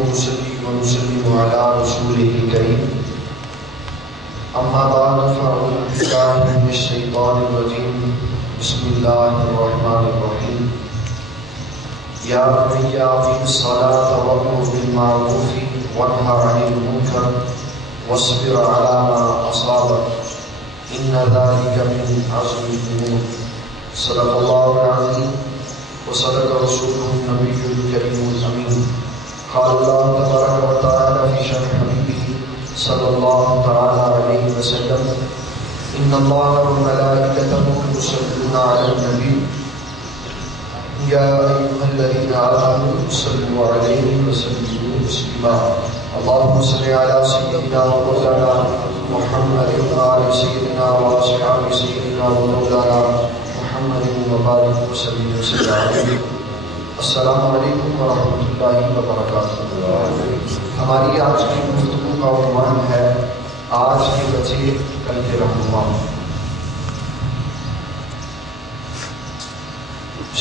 ونصلي ونسلم على رسوله الكريم أما بعد فأعوذ بالله من الشيطان الرجيم بسم الله الرحمن الرحيم يا بني أقم الصلاة وأمر بالمعروف وانهى عن المنكر واصبر على ما أصابك إن ذلك من عزم الأمور صدق الله العظيم وصدق رسوله النبي الكريم الأمين قال الله تبارك وتعالى في شأن حبيبه صلى الله تعالى عليه وسلم إن الله وملائكته يصلون على النبي يا أيها الذين آمنوا صلوا عليه وسلموا تسليما اللهم صل على سيدنا ومولانا محمد وعلى سيدنا وأصحاب سيدنا ومولانا محمد وبارك وسلم عليه. السلام علیکم ورحمۃ اللہ وبرکاتہ. ہماری آج کی گفتگو کا عنوان ہے آج کے بچے کل کے رہنما.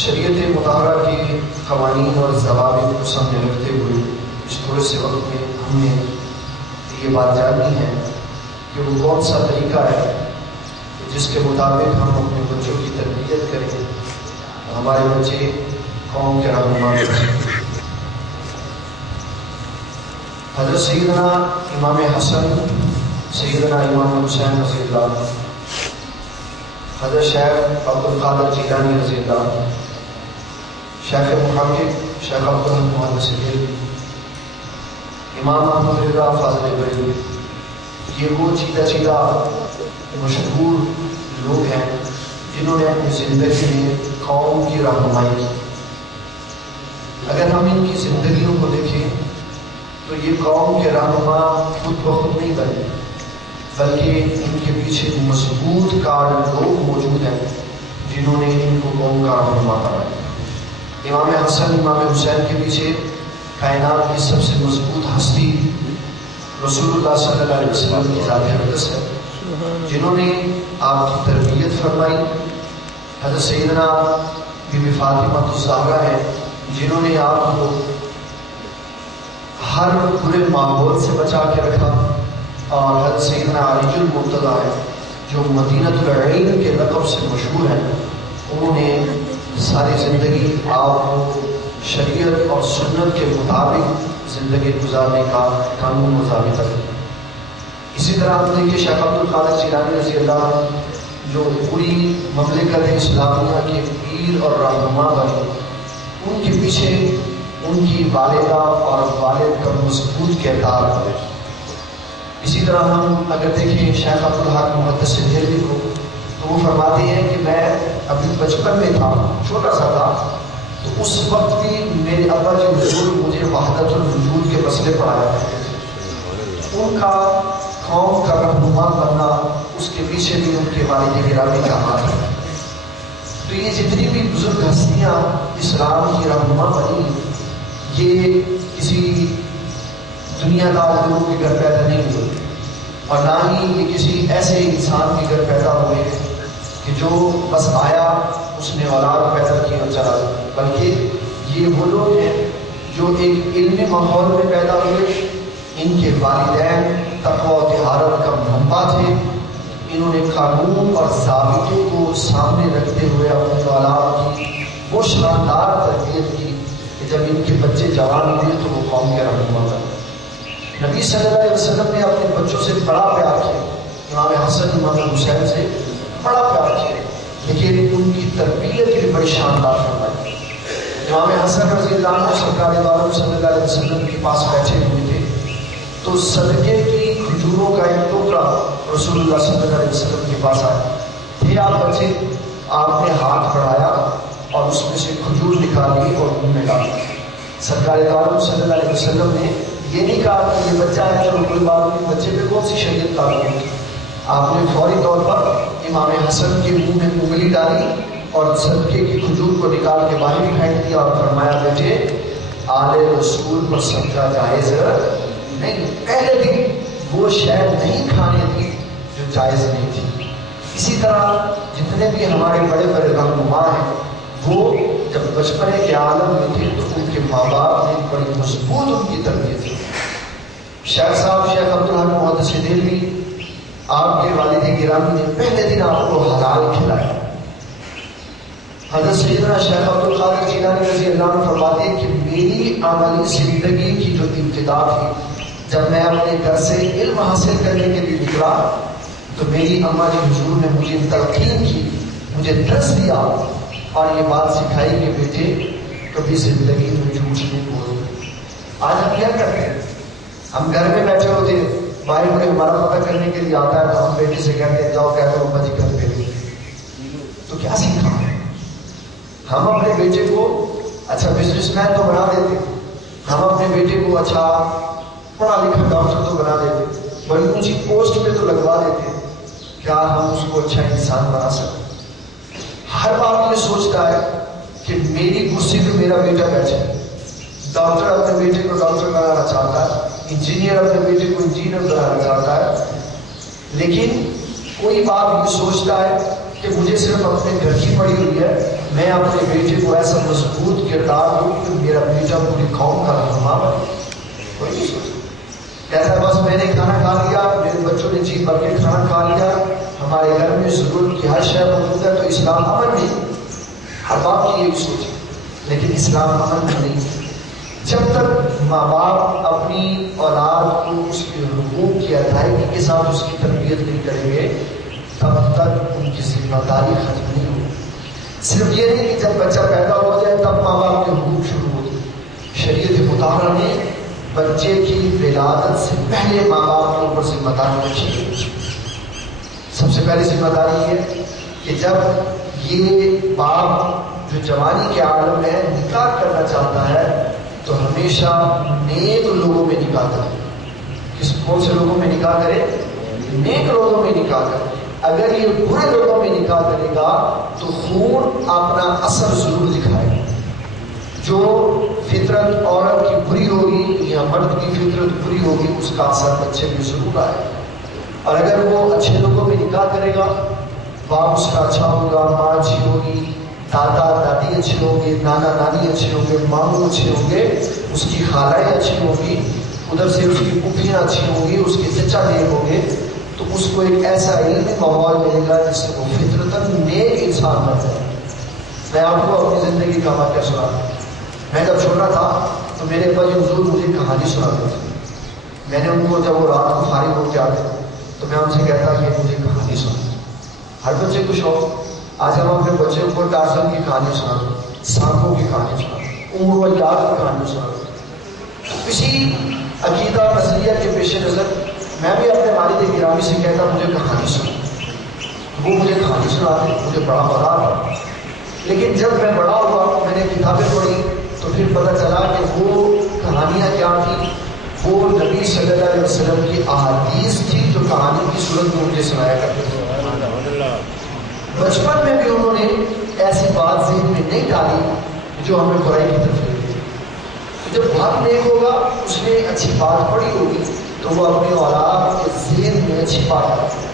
شریعت مطالعہ کے قوانین اور ضوابط کو سامنے رکھتے ہوئے اس تھوڑے سے وقت میں ہم نے یہ بات جاننی ہے کہ وہ کون سا طریقہ ہے جس کے مطابق ہم اپنے بچوں کی تربیت کریں ہمارے بچے قوم کے رہنما بن سکیں. حضرت سیدنا امام حسن، سیدنا امام حسین رضی اللہ، حضرت شیخ عبدالقادر جیلانی رضی اللہ، شیخ محقق شیخ عبدالحق محمد صدیق، امام احمد رضا فاضل بریلوی، یہ وہ چیدہ مشہور لوگ ہیں جنہوں نے اپنی زندگی میں قوم کی رہنمائی کی. اگر ہم ان کی زندگیوں کو دیکھیں تو یہ قوم کے رہنما خود بخود نہیں بنے، بلکہ ان کے پیچھے مضبوط کار لوگ موجود ہیں جنہوں نے ان کو قوم کا رہنما بنایا. امام حسن امام حسین کے پیچھے کائنات کی سب سے مضبوط ہستی رسول اللہ صلی اللہ علیہ وسلم کی ذات اقدس ہے جنہوں نے آپ کی تربیت فرمائی. حضرت سیدنا بی بی فاطمہ الزہرا ہے جنہوں نے آپ کو ہر برے ماحول سے بچا کے رکھا، اور حضرت سیدنا علی المرتضیٰ ہے جو مدینۃ العین کے لقب سے مشہور ہیں. انہوں نے ساری زندگی آپ کو شریعت اور سنت کے مطابق زندگی گزارنے کا قانون و ضابطہ دیا. اسی طرح ہم دیکھیے شیخ عبدالقادر جیلانی رضی اللہ جو پوری مملکت اسلامیہ کے پیر اور رہنما بنے، ان کے پیچھے ان کی والدہ اور والد کا مضبوط کردار ہے. اسی طرح ہم اگر دیکھیں شیخ عبدالحق محمد صدیق کو تو وہ فرماتے ہیں کہ میں ابھی بچپن میں تھا، چھوٹا سا تھا، تو اس وقت بھی میرے ابا کے بزرگ مجھے وحدت الوجود کے مسئلے پڑھایا کرتے تھے. ان کا قوم کا رہنما بننا اس کے پیچھے بھی ان کے والد گرامی کا ہاتھ ہے. تو یہ جتنی بھی بزرگ ہستیاں اسلام کی رہنما بنی، یہ کسی دنیا دار لوگوں کے گھر پیدا نہیں ہوئے، اور نہ ہی یہ کسی ایسے انسان کے گھر پیدا ہوئے کہ جو بس آیا اس نے اولاد پیدا کی اور چلا گیا، بلکہ یہ وہ لوگ ہیں جو ایک علمی ماحول میں پیدا ہوئے. ان کے والدین تقوی و طہارت کا منبع تھے. انہوں نے قانون اور ضابطوں کو سامنے رکھتے ہوئے اپنی اولاد کی وہ شاندار تربیت کی کہ جب ان کے بچے جوان ہوئے تو وہ قوم کے رہنما بنے. نبی صلی اللہ علیہ وسلم نے اپنے بچوں سے بڑا پیار کیا، امام حسن امام حسین سے بڑا پیار کیا، لیکن ان کی تربیت بھی بڑی شاندار فرمائی. امام حسن رضی اللہ عنہ سرکار دو عالم صلی اللہ علیہ وسلم کے پاس بیٹھے ہوئے تھے تو صدقے کی کھجوروں کا ایک ٹوکرا رسول اللہ صلی اللہ علیہ وسلم کے پاس آیا. تھے آپ بچے، آپ نے ہاتھ بڑھایا اور اس میں سے کھجور نکالی اور منہ میں ڈالی. سرکار دو عالم صلی اللہ علیہ وسلم نے یہ نہیں کہا کہ یہ بچہ ہے چلو کوئی بات نہیں، بچے پہ کون سی شریعت قانون کی. آپ نے فوری طور پر امام حسن کے منہ میں انگلی ڈالی اور صدقے کی کھجور کو نکال کے باہر پھینک دیا اور فرمایا بیٹے آل رسول پر صدقہ جائز نہیں. پہلے دن وہ شے نہیں کھانے دی جو جائز نہیں تھی. اسی طرح جتنے بھی ہمارے بڑے بڑے رہنما ہیں وہ جب بچپنے کے عالم میں تھے تو ان کے ماں باپ نے بڑی مضبوط ان کی تربیت کی. شیخ صاحب شیخ عبدالحق محدث دہلوی آپ کے والد گرامی نے پہلے دن آپ کو حلال کھلایا. حضرت سیدنا شیخ عبدالقادر جیلانی رضی اللہ عنہ فرماتے ہیں کہ میری عملی زندگی کی جو ابتدا تھی، جب میں اپنے گھر سے علم حاصل کرنے کے لیے نکلا تو میری اما جی حضور نے مجھے تلقین کی، مجھے درس دیا اور یہ بات سکھائی کہ بیٹے کبھی زندگی میں جھوٹ نہیں بولو. آج ہم کیا کرتے ہیں؟ ہم گھر میں بیٹھے ہوتے ہیں، بھائی بڑے ہمارا پتہ کرنے کے لیے آتا ہے تو ہم بیٹے سے کہتے ہیں جاؤ کہہ دو ابا جی گھر پہ. تو کیا سیکھا؟ ہم اپنے بیٹے کو اچھا بزنس مین تو بنا دیتے، ہم اپنے بیٹے کو اچھا پڑھا لکھا ڈاکٹر تو بنا دیتے، بڑی اونچی پوسٹ پہ تو لگوا دیتے. کیا ہم اس کو اچھا انسان بنا سکتے؟ ہر باپ یہ سوچتا ہے کہ میری کرسی پہ میرا بیٹا بیٹھے. ڈاکٹر اپنے بیٹے کو ڈاکٹر بنانا چاہتا ہے، انجینئر اپنے بیٹے کو انجینئر بنانا چاہتا ہے، لیکن کوئی باپ یہ سوچتا ہے کہ مجھے صرف اپنے گھر کی پڑی ہوئی ہے، میں اپنے بیٹے کو ایسا مضبوط کردار دوں کہ میرا بیٹا پوری قوم کا رہنما بنے. کوئی نہیں سوچتا، کہتا ہے بس میں نے کھانا کھا لیا، میرے بچوں نے جی بھر کے کھانا کھا لیا، ہمارے گھر میں ضرورت کی ہر شے موجود ہے تو اسلام امن نہیں. ہر باپ کی یہی سوچ ہے، لیکن اسلام امن نہیں. جب تک ماں باپ اپنی اولاد کو اس کے حقوق کی ادائیگی کے ساتھ اس کی تربیت نہیں کریں گے تب تک ان کی ذمہ داری ختم نہیں ہوگی. صرف یہ نہیں کہ جب بچہ پیدا ہو جائے تب ماں باپ کے حقوق شروع ہوتے. شریعت مطالعہ نے بچے کی ولادت سے پہلے ماں باپ کے اوپر ذمہ داری رکھی ہے. سب سے پہلی ذمہ داری یہ کہ جب یہ باپ جو جوانی کے عالم میں نکاح کرنا چاہتا ہے تو ہمیشہ نیک لوگوں میں نکاح کرے. کون سے لوگوں میں نکاح کرے؟ نیک لوگوں میں نکاح کرے. اگر یہ برے لوگوں میں نکاح کرے گا تو خون اپنا اثر ضرور دکھائے. جو فطرت عورت کی بری ہوگی یا مرد کی فطرت بری ہوگی اس کا اثر بچے میں ضرور آئے. اور اگر وہ اچھے لوگوں میں نکاح کرے گا، باپ اس کا اچھا ہوگا، ماں اچھی ہوگی، دادا دادی اچھے ہوں گے، نانا نانی اچھے ہوں گے، ماموں اچھے ہوں گے، اس کی خالائیں اچھی ہوں گی، ادھر سے اس کی پھوپھیاں اچھی ہوں گی، اس کے چچا نیک ہوں گے، تو اس کو ایک ایسا علمی ماحول ملے گا جس سے وہ فطرتاً نیک انسان بن جائے. میں آپ کو اپنی زندگی کا واقعہ سناتا ہوں. میں جب چھوٹا تھا تو میرے ابا جی حضور مجھے کہانی سناتے تھے. میں نے ان کو جب وہ رات کو فارغ ہو کے آتے تو میں ان سے کہتا کہ مجھے کہانی سنا. ہر بچے کو شوق. آج ہم اپنے بچے کو ٹارزن کی کہانی سناتے، سانپوں کی کہانی سناتے، عمر و یاد کی کہانی سناتے. کسی عقیدہ نظریہ کے پیش نظر میں بھی اپنے والد گرامی سے کہتا مجھے کہانی سنا. وہ مجھے کہانی سناتے، مجھے بڑا مزہ آتا. لیکن جب میں بڑا ہوا میں نے کتابیں پڑھی تو پھر پتہ چلا کہ وہ کہانیاں کیا تھیں. وہ نبی صلی اللہ علیہ وسلم کی احادیث تھی جو کہانی کی صورت میں مجھے سنایا کرتے تھے. بچپن میں بھی انہوں نے ایسی بات ذہن میں نہیں ڈالی جو ہمیں برائی کی طرف لے گئی. جب باپ نیک ہوگا، اس نے اچھی بات پڑھی ہوگی تو وہ اپنی اولاد کے ذہن میں اچھی بات آتی ہے.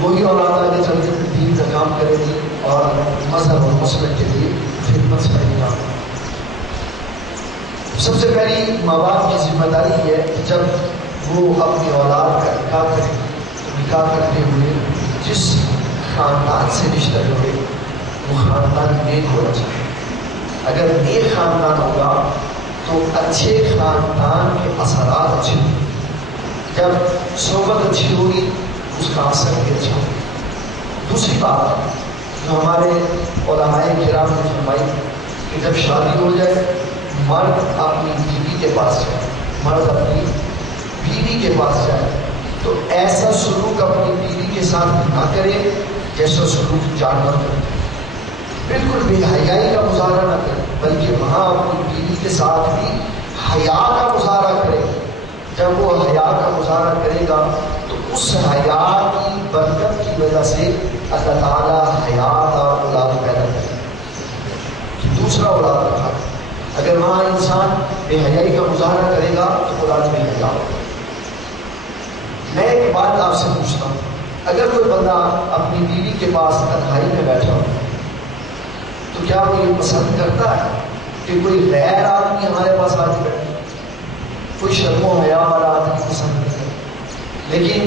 وہی اولاد آگے چل کے دین کا کام کرے گی اور مذہب اور مسلک کے لیے خدمت کرے گا. سب سے پہلی ماں باپ کی ذمہ داری یہ ہے کہ جب وہ اپنی اولاد کا نکاح کریں تو نکاح کرتے ہوئے جس خاندان سے رشتہ جوڑے وہ خاندان نیک ہونا چاہیے. اگر نیک خاندان ہوگا تو اچھے خاندان کے اثرات اچھے ہوں گے. جب صحبت اچھی ہوگی اس کا اثر بھی اچھا ہوگا. دوسری بات جو ہمارے علماء کرام نے فرمائی کہ جب شادی ہو جائے مرد اپنی بیوی کے پاس جائے، مرد اپنی بیوی کے پاس جائے تو ایسا سلوک اپنی بیوی کے ساتھ نہ کرے جیسا سلوک جانور کرتے. بالکل بے حیائی کا مظاہرہ نہ کرے بلکہ وہاں اپنی بیوی کے ساتھ بھی حیا کا مظاہرہ کرے. جب وہ حیا کا مظاہرہ کرے گا تو اس حیا کی برکت کی وجہ سے اللہ تعالیٰ حیات اور اولاد پیدا کرے. دوسرا اولاد رکھا. اگر وہاں انسان بے حیائی کا مظاہرہ کرے گا تو اولاد بے حیا ہوگا. میں ایک بات آپ سے پوچھتا ہوں، اگر کوئی بندہ اپنی بیوی کے پاس تنہائی میں بیٹھا ہو تو کیا وہ یہ پسند کرتا ہے کہ کوئی غیر آدمی ہمارے پاس آ کے بیٹھے؟ کوئی شرم و حیا والا آدمی پسند نہیں کرتا. لیکن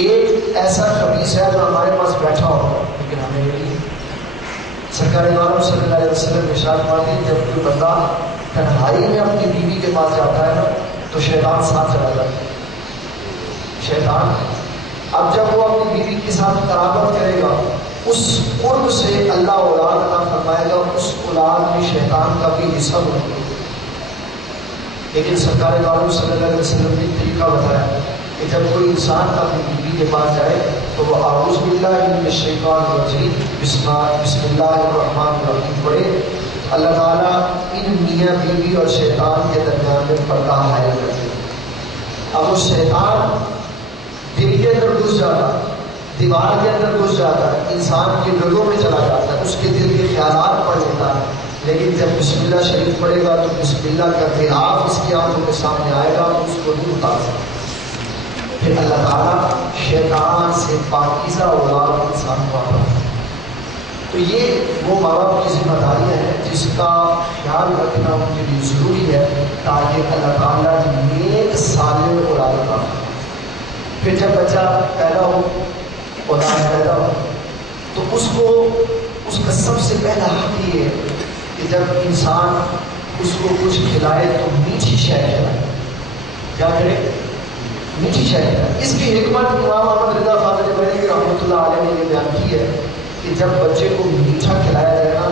ایک ایسا خبیث ہے جو ہمارے پاس بیٹھا ہوگا لیکن ہمیں نہیں. سرکار عالم صلی اللہ علیہ وسلم نے ارشاد فرمایا جب کوئی بندہ تنہائی میں اپنی بیوی کے پاس جاتا ہے نا تو شیطان ساتھ چلا جاتا ہے. شیطان اب جب وہ اپنی بیوی کے ساتھ قرابت کرے گا اس قرب سے اللہ اولاد عطا فرمائے گا، اس اولاد میں شیطان کا بھی حصہ ہوگا. لیکن سرکار عالم صلی اللہ علیہ وسلم نے طریقہ بتایا کہ جب کوئی انسان اپنی بیوی کے پاس جائے تو وہ اعوذ باللہ من الشیطان الرجیم بسم اللہ الرحمن الرحیم پڑھے. اللہ تعالیٰ ان میاں بیوی اور شیطان کے درمیان میں پردہ حائل کر دے. اب وہ شیطان دل کے اندر گھس جاتا ہے، دیوار کے اندر گھس جاتا ہے، انسان کے دلوں میں چلا جاتا ہے، اس کے دل کے خیالات پڑھ لیتا ہے. لیکن جب بسم اللہ شریف پڑھے گا تو بسم اللہ کا خلاف اس کی آنکھوں کے سامنے آئے گا، اس کو نہیں اتار سکتا. پھر اللہ تعالیٰ شیطان سے پاکیزہ اولاد انسان کو عطا کرتا ہے. تو یہ وہ ماں باپ کی ذمہ داریاں ہیں جس کا خیال رکھنا ان کے لیے ضروری ہے تاکہ اللہ تعالیٰ نیک صالح اولاد عطا کرے. پھر جب بچہ پیدا ہو، اولاد پیدا ہو، تو اس کا سب سے پہلا حق یہ ہے کہ جب انسان اس کو کچھ کھلائے تو میٹھی شے کھلائے. کیا کرے؟ میٹھی شے کھلائے. اس کی حکمت امام احمد رضا خانوی بریلوی رحمۃ اللہ علیہ نے یہ بیان کی ہے کہ جب بچے کو میٹھا کھلایا جائے گا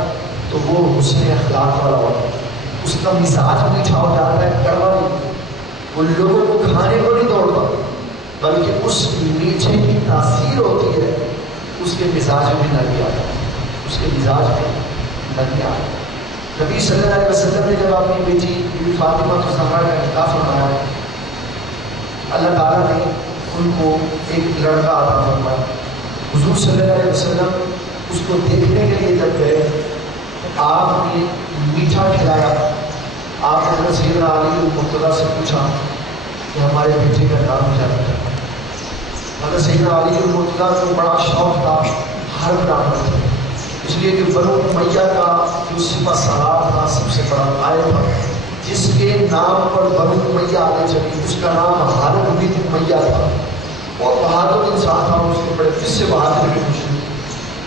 تو وہ حسن اخلاق والا ہوتا ہے، اس کا مزاج میٹھا ہو جاتا ہے، کڑوا نہیں. وہ لوگوں کو کھانے کو نہیں دوڑتا بلکہ اس میٹھے کی تاثیر ہوتی ہے، اس کے مزاج میں نرمی آتا ہے، اس کے مزاج میں نرمی آتا ہے. نبی صلی اللہ علیہ وسلم نے جب اپنی بیٹی بی فاطمہ الزہرا کا نکاح فرمایا، اللہ تعالیٰ نے ان کو ایک لڑکا عطا فرمایا. حضور صلی اللہ علیہ وسلم اس کو دیکھنے کے لیے جب گئے، آپ نے میٹھا کھلایا. آپ نے سیدنا علی المرتضیٰ سے پوچھا کہ ہمارے بیٹے کا نام کیا رکھا. حضرت سیدنا علی المرتضیٰ کو بڑا شوق تھا حرب نام رکھنے، اس لیے کہ بنو امیہ کا جو سپہ سالار تھا سب سے بڑا قائد تھا، جس کے نام پر بنو امیہ آگے چلی، اس کا نام حرب بن امیہ تھا. اور بہادر انسان تھا، اس کے بڑے جس سے بہادر کی خوشی.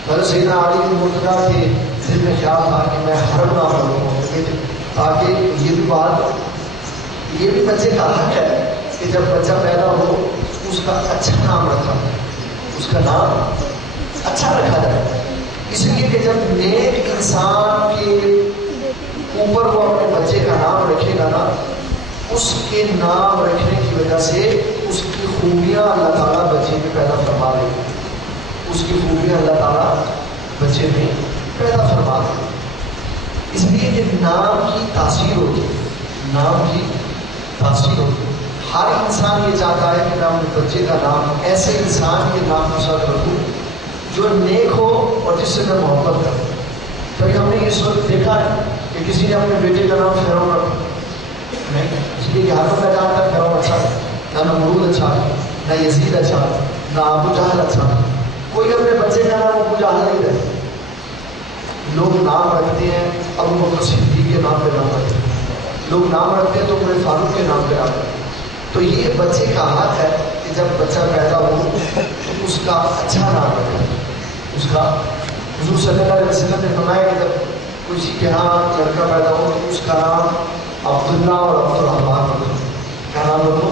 حضرت سیدنا علی المرتضیٰ کے دل میں خیال تھا کہ میں حرب نام رکھوں تاکہ یہ بھی بچے کا حق ہے کہ جب بچہ پیدا ہو اس کا اچھا نام رکھا جائے، اس کا نام اچھا رکھا جائے. اس لیے کہ جب نیک انسان کے اوپر وہ اپنے بچے کا نام رکھے گا نا، اس کے نام رکھنے کی وجہ سے اس کی خوبیاں اللہ تعالیٰ بچے میں پیدا فرما دے گا. اس کی خوبیاں اللہ تعالیٰ بچے میں پیدا فرما دے گا. اس لیے کہ نام کی تاثیر ہوتی ہے، نام کی تاثیر ہوتی ہے. ہر انسان یہ چاہتا ہے کہ میں اپنے بچے کا نام ایسے انسان کے نام کے ساتھ رکھوں جو نیک ہو اور جس سے میں محبت کروں. کبھی ہم نے اس وقت دیکھا ہے کہ کسی نے اپنے بیٹے کا نام فیرون رکھا نہیں، اس لیے کہ ہر کوئی جانتا ہے فیرون اچھا ہے، نہ نمرود اچھا ہے، نہ یزید اچھا ہے، نہ ابو جہل اچھا ہے. کوئی اپنے بچے کا نام ابو جہل نہیں رہتا. لوگ نام رکھتے ہیں ابو بکر صدیق کے نام پہ نام رکھتے ہیں، لوگ نام رکھتے ہیں تو عمر فاروق کے نام پہ نام رکھتے ہیں. تو یہ بچے کا حق ہے کہ جب بچہ پیدا ہو تو اس کا اچھا نام رکھے. اس کا حضور صلی اللہ علیہ وسلم نے فرمایا کہ جب کسی کے ہاں لڑکا پیدا ہو تو اس کا نام عبداللہ اور عبد الرحمان رکھو. کیا نام رکھو؟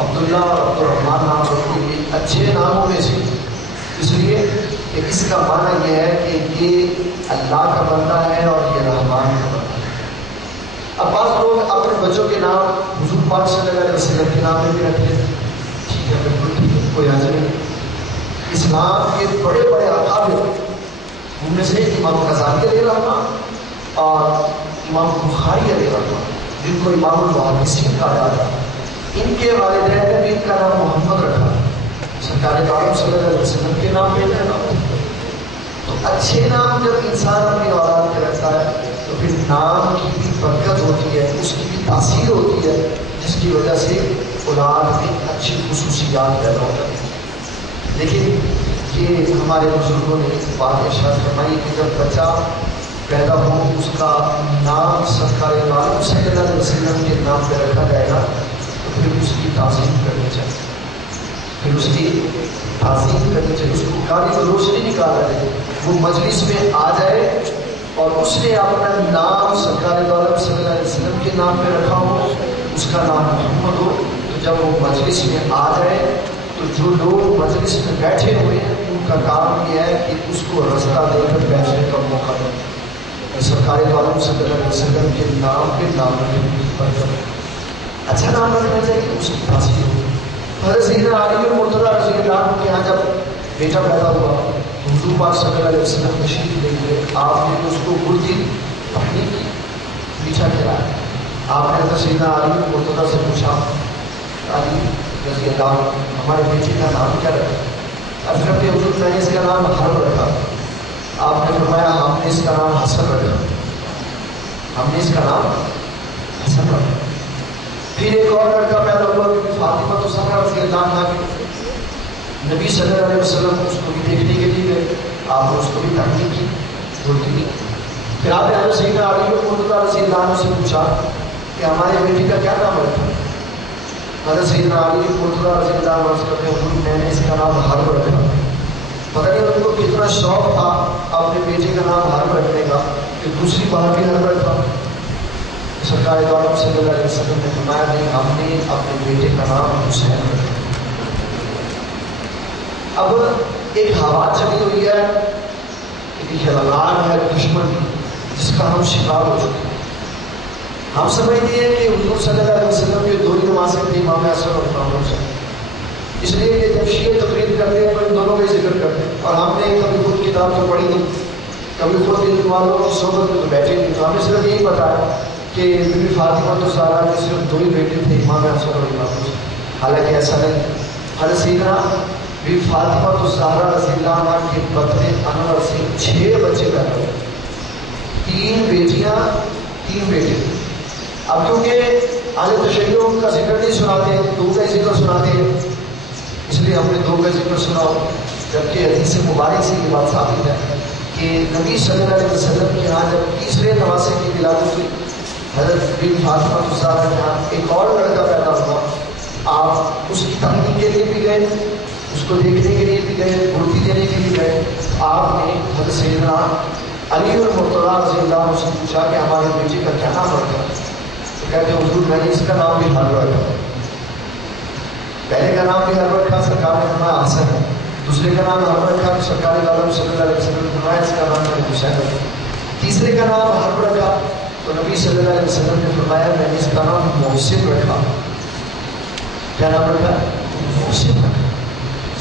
عبداللہ اور عبد الرحمان نام رکھو. یہ اچھے ناموں میں سے، اس لیے کہ اس کا معنی یہ ہے کہ یہ اللہ کا بندہ ہے اور یہ رحمان کا بندہ ہے. اب بعض لوگ اپنے بچوں کے نام حضور پاک صلی اللہ علیہ وسلم کے نام میں بھی رکھتے ہیں. ٹھیک ہے، بالکل ٹھیک ہے، کوئی حرج نہیں. اسلام کے بڑے بڑے اکابر ان میں سے امام غزالی علیہ رحمۃ اور امام بخاری علیہ رحمۃ، جن کو امام المحدثین کہا جاتا ہے، ان کے والدین نے بھی ان کا نام محمد رکھا. سرکار عالم صلی اللہ علیہ وسلم کے نام پہ ہے. تو اچھے نام جب انسان اپنی اولاد پہ رکھتا ہے تو پھر نام کی بھی برکت ہوتی ہے، اس کی بھی تاثیر ہوتی ہے، جس کی وجہ سے اولاد میں اچھی خصوصیات پیدا ہو جاتی ہیں. لیکن یہ ہمارے بزرگوں نے بات ارشاد فرمائی کہ جب بچہ پیدا ہو اس کا نام سرکار عالم صلی اللہ علیہ وسلم کے نام پہ رکھا جائے گا تو پھر اس کی تعظیم کرنی چاہیے، پھر اس کی تعظیم کرنی چاہیے، اس کو گالی گلوچ نہیں نکالا جائے، وہ مجلس میں آ جائے اور اس نے اپنا نام سرکار عالم صلی اللہ علیہ وسلم کے نام پہ رکھا ہو، اس کا نام محمد ہو، تو جب وہ مجلس میں آ جائے تو جو لوگ مجلس میں بیٹھے ہوئے ہیں ان کا کام یہ ہے کہ اس کو رستہ دے کر بیٹھنے کا موقع دیں، سرکار عالم صلی اللہ علیہ وسلم کے نام پہ نام رکھنے کی برکت، اچھا نام رکھنا چاہیے، اس کی تعظیم ہو۔ حضرت سیدنا علی بن مرتضیٰ رضی اللہ عنہ کے یہاں جب بیٹا پیدا ہوا تو حضور پاک صلی اللہ علیہ وسلم تشریف لے گئے، آپ نے اس کو گردی پکڑی کی، میٹھا کھلایا۔ آپ نے حضرت سیدنا علی بن مرتضیٰ سے پوچھا، علی رضی اللہ عنہ ہمارے بیٹے کا نام کیا رکھا؟ عرض کرتے حضور میں نے اس کا نام حرب رکھا۔ آپ نے فرمایا ہم نے اس کا نام حسن رکھا، ہم نے اس کا نام حسن رکھا۔ پھر ایک اور لڑکا پیدا ہوا فاطمہ الزہرا رضی اللہ عنہا کی، نبی صلی اللہ علیہ وسلم اس کو بھی دیکھنے کے لیے گئے، آپ نے اس کو بھی تحقیق کی، بولتی نہیں۔ پھر آپ نے حضرت سیدنا علی بن مرتضیٰ رضی اللہ عنہ سے پوچھا کہ ہمارے بیٹی کا کیا نام رکھا؟ حضرت سیدنا علی بن مرتضیٰ رضی اللہ عنہ سے کہتے ہیں حضور میں نے اس کا نام حرب رکھا۔ پتہ نہیں ان کو کتنا شوق تھا اپنے بیٹے کا نام حرب رکھنے کا کہ دوسری بار بھی حرب رکھا۔ سرکار عالم صلی اللہ علیہ وسلم نے فرمایا نہیں، ہم نے اپنے بیٹے کا نام حسین رکھا۔ اب ایک ہوا چلی ہوئی ہے، ایک لگان ہے دشمن کی جس کا ہم شکار ہو چکے ہیں۔ ہم سمجھتے ہیں کہ حضور صلی اللہ علیہ وسلم کے دو ہی نمازیں تھیں، امام حسن اور امام حسین، اس لیے کہ جب شیعہ تقریر کرتے ہیں تو ان دونوں کا ذکر کرتے ہیں، اور ہم نے کبھی خود کتاب تو پڑھی نہیں، کبھی خود ان والوں کی صحبت میں تو بیٹھے نہیں، تو ہمیں صرف یہی پتا ہے کہ بی بی فاطمہ الزہرا کے صرف دو ہی بیٹے تھے، امام حسن اور امام حسین۔ حالانکہ ایسا نہیں، حضرت سیدنا بی بی فاطمہ الزہرا رضی اللہ عنہا کے پتر انور سے 6 بچے پیدا ہوئے، 3 بیٹیاں 3 بیٹے۔ اب کیونکہ آج تشیع کا ذکر نہیں سناتے، 2 کا ذکر سناتے ہیں، اس لیے ہم نے 2 کا ذکر سناؤ، جبکہ حدیث مبارک سے یہ بات ثابت ہے کہ نبی صلی اللہ علیہ وسلم کے یہاں جب تیسرے نواسے کی ولادت ہوئی، حضرت بی بی فاطمہ الزہرا کے یہاں ایک اور لڑکا پیدا ہوا، آپ اس کی تحقیق کے لیے بھی گئے، اس کو دیکھنے کے لیے بھی گئے، گڑتی دینے کے لیے گئے۔ آپ نے حضرت سیدنا علی بن مرتضیٰ رضی اللہ عنہ سے پوچھا کہ ہمارے بیٹے کا کیا نام رکھا؟ تو کہتے ہیں حضور میں نے اس کا نام بھی حرب رکھا، پہلے کا نام بھی حرب رکھا، سرکار نے فرمایا حسن ہے، دوسرے کا نام حرب رکھا تو سرکار عالم صلی اللہ علیہ وسلم نے فرمایا اس کا نام میں نے حسین رکھا، تیسرے کا نام حرب رکھا تو نبی صلی اللہ علیہ وسلم نے فرمایا میں نے اس کا نام محسن رکھا۔ کیا نام رکھا؟ محسن رکھا۔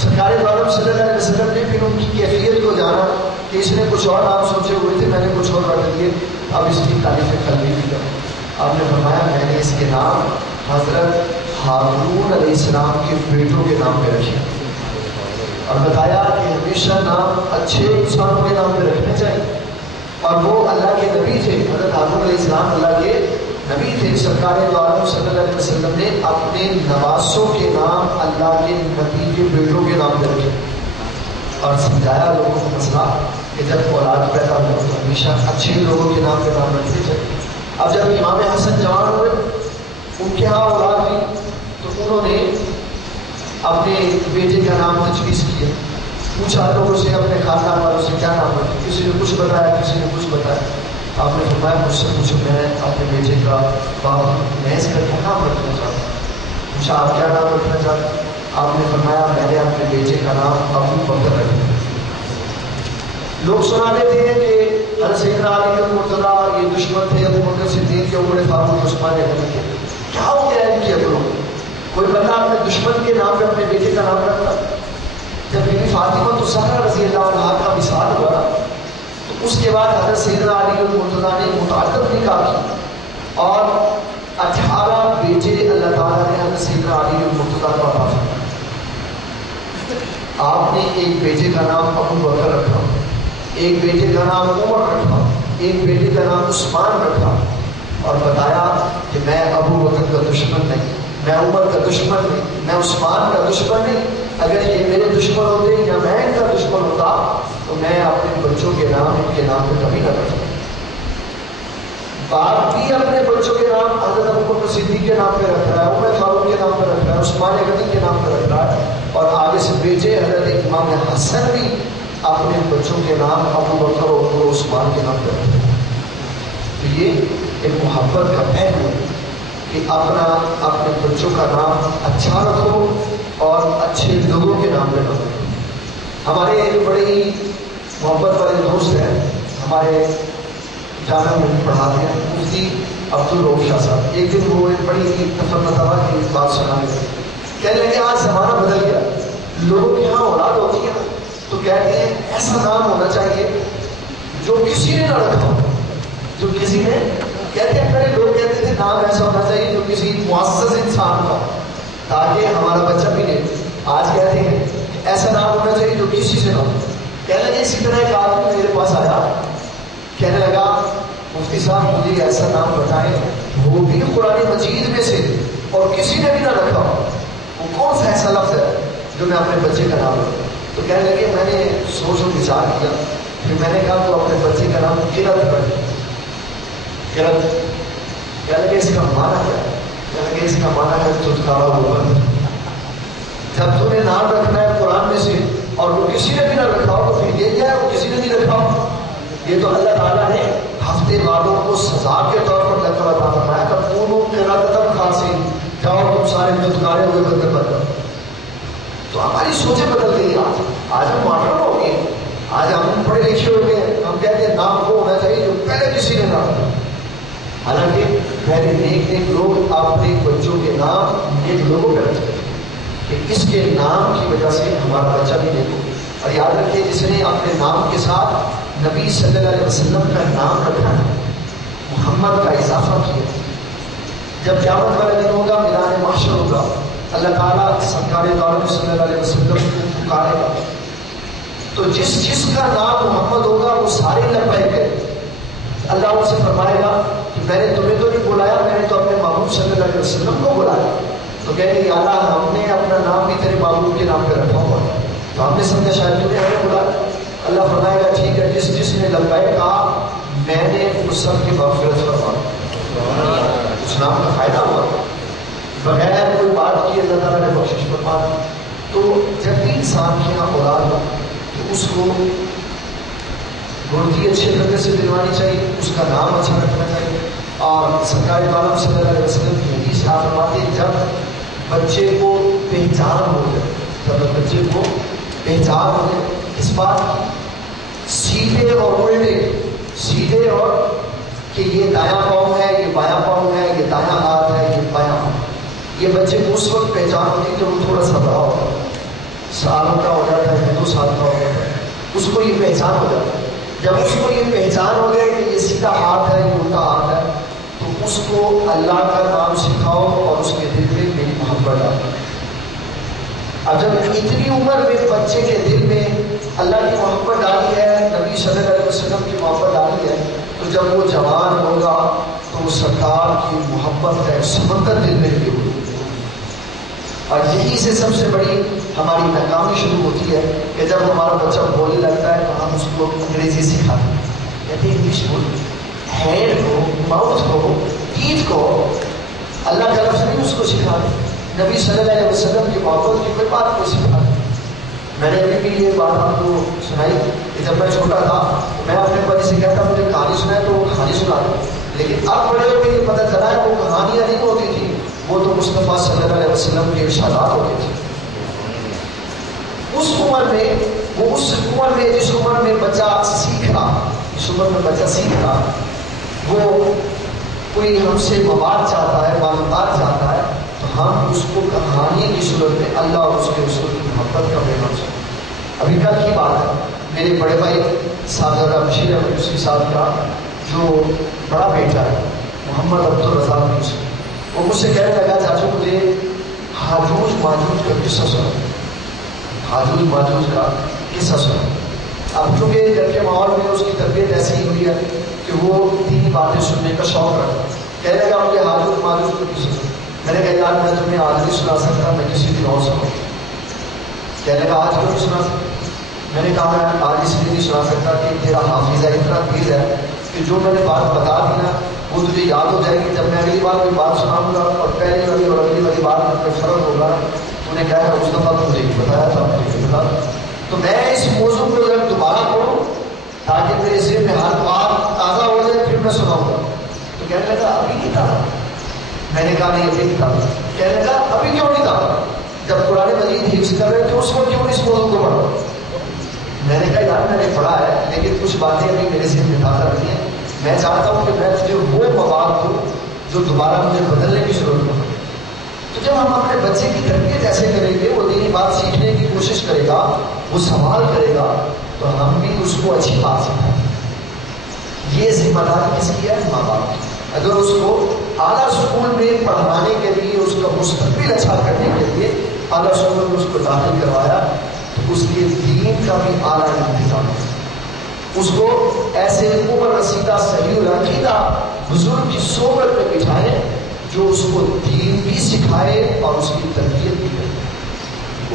سرکار عالم صلی اللہ علیہ وسلم نے پھر ان کی کیفیت کو جانا کہ اس نے کچھ اور نام سوچے ہوئے تھے، میں نے کچھ اور رکھ دیے، اب اس کی تعریف قلبی بھی کر۔ آپ نے فرمایا میں نے اس کے نام حضرت ہارون علیہ السلام کے بیٹوں کے نام پہ رکھے، اور بتایا کہ ہمیشہ نام اچھے انسانوں کے نام پہ رکھنے چاہیے، اور وہ اللہ کے نبی تھے، حضرت ہارون علیہ السلام اللہ کے نبی تھے۔ سرکار عالم صلی اللہ علیہ وسلم نے اپنے نواسوں کے نام اللہ کے نبی کے بیٹوں کے نام پہ رکھے، اور سمجھایا لوگوں کو مسئلہ کہ جب اولاد پیدا ہو تو ہمیشہ اچھے لوگوں کے نام پہ نام رکھنے چاہیے۔ اب جب امام حسن جوان ہوئے، ان کے ہاں اولاد ہوئی، تو انہوں نے اپنے بیٹے کا نام تجویز کیا، پوچھا لوگوں سے، اپنے خاندان والوں سے کیا نام رکھے، کسی نے کچھ بتایا، کسی نے کچھ بتایا۔ آپ نے فرمایا مجھ سے پوچھو، میں اپنے بیٹے کا بابا میں اس کا کیا نام رکھنا چاہتا ہوں۔ پوچھا آپ کیا نام رکھنا چاہتے ہیں؟ آپ نے فرمایا میں نے اپنے بیٹے کا نام ابو بکر رکھا۔ لوگ سناتے تھے کہ حضرت سیدنا علی بن مرتضیٰ یہ دشمن تھے ابو بکر صدیق کے، عمر فاروق، عثمان غنی کے، کیا ہو گیا ان کے عقلوں میں؟ کوئی بندہ اپنے دشمن کے نام پہ اپنے بیٹے کا نام رکھتا؟ جب بی بی فاطمہ الزہرا رضی اللہ عنہا کا وصال ہوا تو اس کے بعد حضرت سیدنا علی بن مرتضیٰ نے متعدد نکاح کی، اور 18 بیٹے اللہ تعالیٰ نے حضرت سیدنا علی بن مرتضیٰ کو عطا فرمائے۔ آپ نے ایک بیٹے کا نام ابو بکر رکھا، ایک بیٹے کا نام عمر رکھا، ایک بیٹے کا نام عثمان رکھا، اور بتایا کہ میں ابو بکر کا دشمن نہیں، میں عمر کا دشمن نہیں، میں عثمان کا دشمن نہیں، اگر یہ میرے دشمن ہوتے یا میں ان کا دشمن ہوتا تو میں اپنے بچوں کے نام ان کے نام پہ کبھی نہ رکھتا۔ باپ بھی اپنے بچوں کے نام حضرت ابوبکر صدیق کے نام پہ رکھ رہا ہے، عمر فاروق کے نام پہ رکھ رہا ہے، عثمان غنی کے نام پہ رکھ رہا ہے، اور آگے سے بیٹے حضرت امام حسن بھی اپنے بچوں کے نام ابوبکر اور عثمان کے نام پہ رکھ رہا ہے۔ تو یہ ایک محبت کا پہلو ہے کہ اپنے بچوں کا نام اچھا رکھو اور اچھے لوگوں کے نام پہ رکھو۔ ہمارے ایک بڑے ہی محبت والے دوست ہیں، ہمارے جامعہ میں پڑھاتے ہیں، مفتی عبدالرؤف شاہ صاحب۔ ایک دن وہ ایک بڑی ہی تفرمتہ کی بات سنانے لگے، کہنے لگے آج زمانہ بدل گیا، لوگوں کے یہاں اولاد ہوتی ہے تو کہتے ہیں ایسا نام ہونا چاہیے جو کسی نے نہ رکھا ہو، جو کسی نے، کہتے ہیں پہلے لوگ کہتے تھے نام ایسا ہونا چاہیے جو کسی معزز انسان کا تاکہ ہمارا بچہ بھی لے۔ آج کہتے ہیں ایسا نام ہونا چاہیے جو کسی سے نہ ہو۔ کہنے لگے اسی طرح ایک آدمی میرے پاس آیا، کہنے لگا مفتی صاحب مجھے ایسا نام بتائیں وہ بھی قرآن مجید میں سے اور کسی نے بھی نہ رکھا ہو، وہ کون سا ایسا لفظ ہے جو میں اپنے بچے کا نام رکھوں؟ تو کہنے لگے میں نے سوچ و وچار کیا، پھر میں نے کہا تو اپنے بچے کا نام قرت رکھ۔ قرت، کہنے لگے اس کا معنی کیا ہے؟ کہنے لگے اس کا معنی ہے چھٹکارا ہوا۔ جب تو نے نام رکھنا ہے قرآن میں سے اور وہ کسی نے بھی نہ رکھا ہو تو پھر یہ کیا ہے وہ کسی نے نہیں رکھا ہو؟ یہ تو اللہ تعالیٰ نے ہفتے والوں کو سزا کے طور پر اللہ تعالیٰ عطا فرمایا تھا، دونوں قرأتم خاصین، جاؤ تم سارے دھتکارے ہوئے بندے بن۔ تو ہماری سوچیں بدل گئی، آج ہم ماڈرن ہو گئے، آج ہم پڑھے لکھے ہو گئے، ہم کہتے ہیں نام وہ ہونا چاہیے جو پہلے کسی نے نہ رکھا۔ حالانکہ پہلے نیک نیک لوگ اپنے بچوں کے نام نیک لوگوں پہ رکھتے ہیں کہ اس کے نام کی وجہ سے ہمارا بچہ بھی نیک ہو۔ اور یاد رکھیے جس نے اپنے نام کے ساتھ نبی صلی اللہ علیہ وسلم کا نام رکھا ہے، محمد کا اضافہ کیا، جب قیامت والا دن ہوگا، میدان محشر ہوگا، اللہ تعالیٰ سرکار دو عالم صلی اللہ علیہ وسلم کو پکارے گا، تو جس کا نام محمد ہوگا وہ سارے لبیک کریں۔ اللہ ان سے فرمائے گا کہ میں نے تمہیں تو نہیں بلایا، میں نے تو اپنے محبوب صلی اللہ علیہ وسلم کو بلایا۔ تو کہیں گے اللہ ہم نے اپنا نام بھی تیرے محبوب کے نام پہ رکھا ہوا ہے، تو ہم نے سمجھا شاید تمہیں ہمیں بلایا۔ اللہ فرمائے گا ٹھیک ہے، جس نے لبیک کہا میں نے اس سب کی مغفرت فرما، اس نام کا فائدہ ہوا، بغیر کوئی بات کی اللہ تعالیٰ نے بخشش فرما دی۔ تو جب بھی انسان کے یہاں اولاد ہو تو اس کو گڑتی اچھے طریقے سے دلوانی چاہیے، اس کا نام اچھا رکھنا چاہیے۔ اور سرکار دو عالم صلی اللہ علیہ وسلم کی حدیث آپ فرماتے ہیں جب بچے کو پہچان ہو جائے، جب بچے کو پہچان ہو جائے اس بات کی، سیدھے اور الٹے، سیدھے اور کہ یہ دایاں پاؤں ہے، یہ بایاں پاؤں ہے، یہ دایاں ہاتھ ہے، یہ بایاں ہاتھ، یہ بچے کو اس وقت پہچان ہوتی ہے جب وہ تھوڑا سا بڑا ہوتا ہے، سالوں کا ہو جاتا ہے، 2 سال کا ہو جاتا ہے، اس کو یہ پہچان ہو جاتا ہے۔ جب اس کو یہ پہچان ہو گئے کہ یہ سیدھا ہاتھ ہے، یہ الٹا ہاتھ ہے، تو اس کو اللہ کا نام سکھاؤ اور اس کے دل میں میری محبت ڈالو۔ اب جب اتنی عمر میں بچے کے دل میں اللہ کی محبت ڈالی ہے، نبی صلی اللہ علیہ وسلم کی محبت ڈالی ہے، تو جب وہ جوان ہوگا تو وہ سرکار کی محبت کا ایک سمندر دل میں بھی ہوگی۔ اور یہی سے سب سے بڑی ہماری ناکامی شروع ہوتی ہے کہ جب ہمارا بچہ بولنے لگتا ہے تو ہم اس کو انگریزی سکھاتے ہیں، کہتے ہیں انگلش بولو، ہینڈ کو، ماؤتھ کو، ٹیتھ کو، اللہ کا لفظ نہیں اس کو سکھاتے، نبی صلی اللہ علیہ وسلم کی محبت کی کوئی بات کو سکھاتے۔ میں نے ابھی بھی یہ بات آپ کو سنائی کہ جب میں چھوٹا تھا میں اپنے پتی سے کہتا مجھے کہانی سنائے تو وہ کہانی سنا دیں، لیکن اب بڑے ہو کے یہ پتہ چلا ہے وہ کہانیاں نہیں ہوتی تھی، وہ تو مصطفیٰ صلی اللہ علیہ وسلم کے ارشادات ہوتے تھے۔ اس عمر میں جس عمر میں بچہ سیکھ رہا، وہ کوئی ہم سے مواد چاہتا ہے، معلومات چاہتا ہے، تو ہم اس کو کہانی کی صورت میں اللہ اور اس کے رسول کی محبت کا پیغام سنیں۔ ابھی کل کی بات ہے، میرے بڑے بھائی صاحبزادہ بشیر احمد یوسفی صاحب کا جو بڑا بیٹا ہے محمد عبدالرزاق یوسف، وہ مجھ سے کہنے لگا چاچو مجھے ہاجوج ماجوج کا قصہ سنا، ہاجوج ماجوج کا قصہ سنا۔ اب چونکہ گھر کے ماحول میں اس کی تربیت ایسی ہی ہوئی ہے کہ وہ دینی باتیں سننے کا شوق رکھتا ہے، کہنے لگا مجھے ہاجوج ماجوج کا قصہ سنا۔ میں نے کہا یار میں تمہیں آج نہیں سنا سکتا، میں کسی دن اور سناؤں۔ کہنے لگا آج کیوں نہیں سنا سکتا؟ میں نے کہا میں آج اس لیے نہیں سنا سکتا کہ تیرا حافظہ اتنا تیز ہے کہ جو میں نے بات بتا دی نا وہ تجھے یاد ہو جائے گی جب میں اگلی بار کوئی بات سناؤں گا اور پہلی والی اور اگلی والی بات میں فرق ہوگا. تو نے کہا ہے اس دفعہ مجھے نہیں بتایا تھا, مجھے بتا. تو میں اس موضوع کو جب دوبارہ پڑھوں تاکہ میرے ذہن میں ہر بات تازہ ہو جائے پھر میں سناؤں گا. تو کہنے لگا ابھی نہیں تھا. میں نے کہا نہیں ابھی نہیں تھا. کہنے لگا ابھی کیوں نہیں تھا؟ جب قرآن مجید حفظ کر رہے تھے اس وقت کیوں اس موضوع کو پڑھا؟ میں نے کہا یار میں نے پڑھا ہے لیکن کچھ باتیں ابھی میرے ذہن میں تازہ رہی ہیں. میں چاہتا ہوں کہ میں تجھے وہ مواد دوں جو دوبارہ مجھے بدلنے کی ضرورت ہو. تو جب ہم اپنے بچے کی تربیت ایسے کریں گے, وہ دینی بات سیکھنے کی کوشش کرے گا, وہ سوال کرے گا, تو ہم بھی اس کو اچھی بات سکھائیں. یہ ذمہ داری کس کی ہے؟ ماں باپ کی. اگر اس کو اعلیٰ اسکول میں پڑھانے کے لیے, اس کا مستقبل اچھا کرنے کے لیے اعلیٰ اسکول میں اس کو داخل کروایا تو اس لیے دین کا بھی اعلیٰ انتظام ہے. اس کو ایسے عمر رسیدہ صحیح العقیدہ بزرگ کی صحبت میں بٹھائے جو اس کو دین بھی سکھائے اور اس کی تربیت بھی کرے,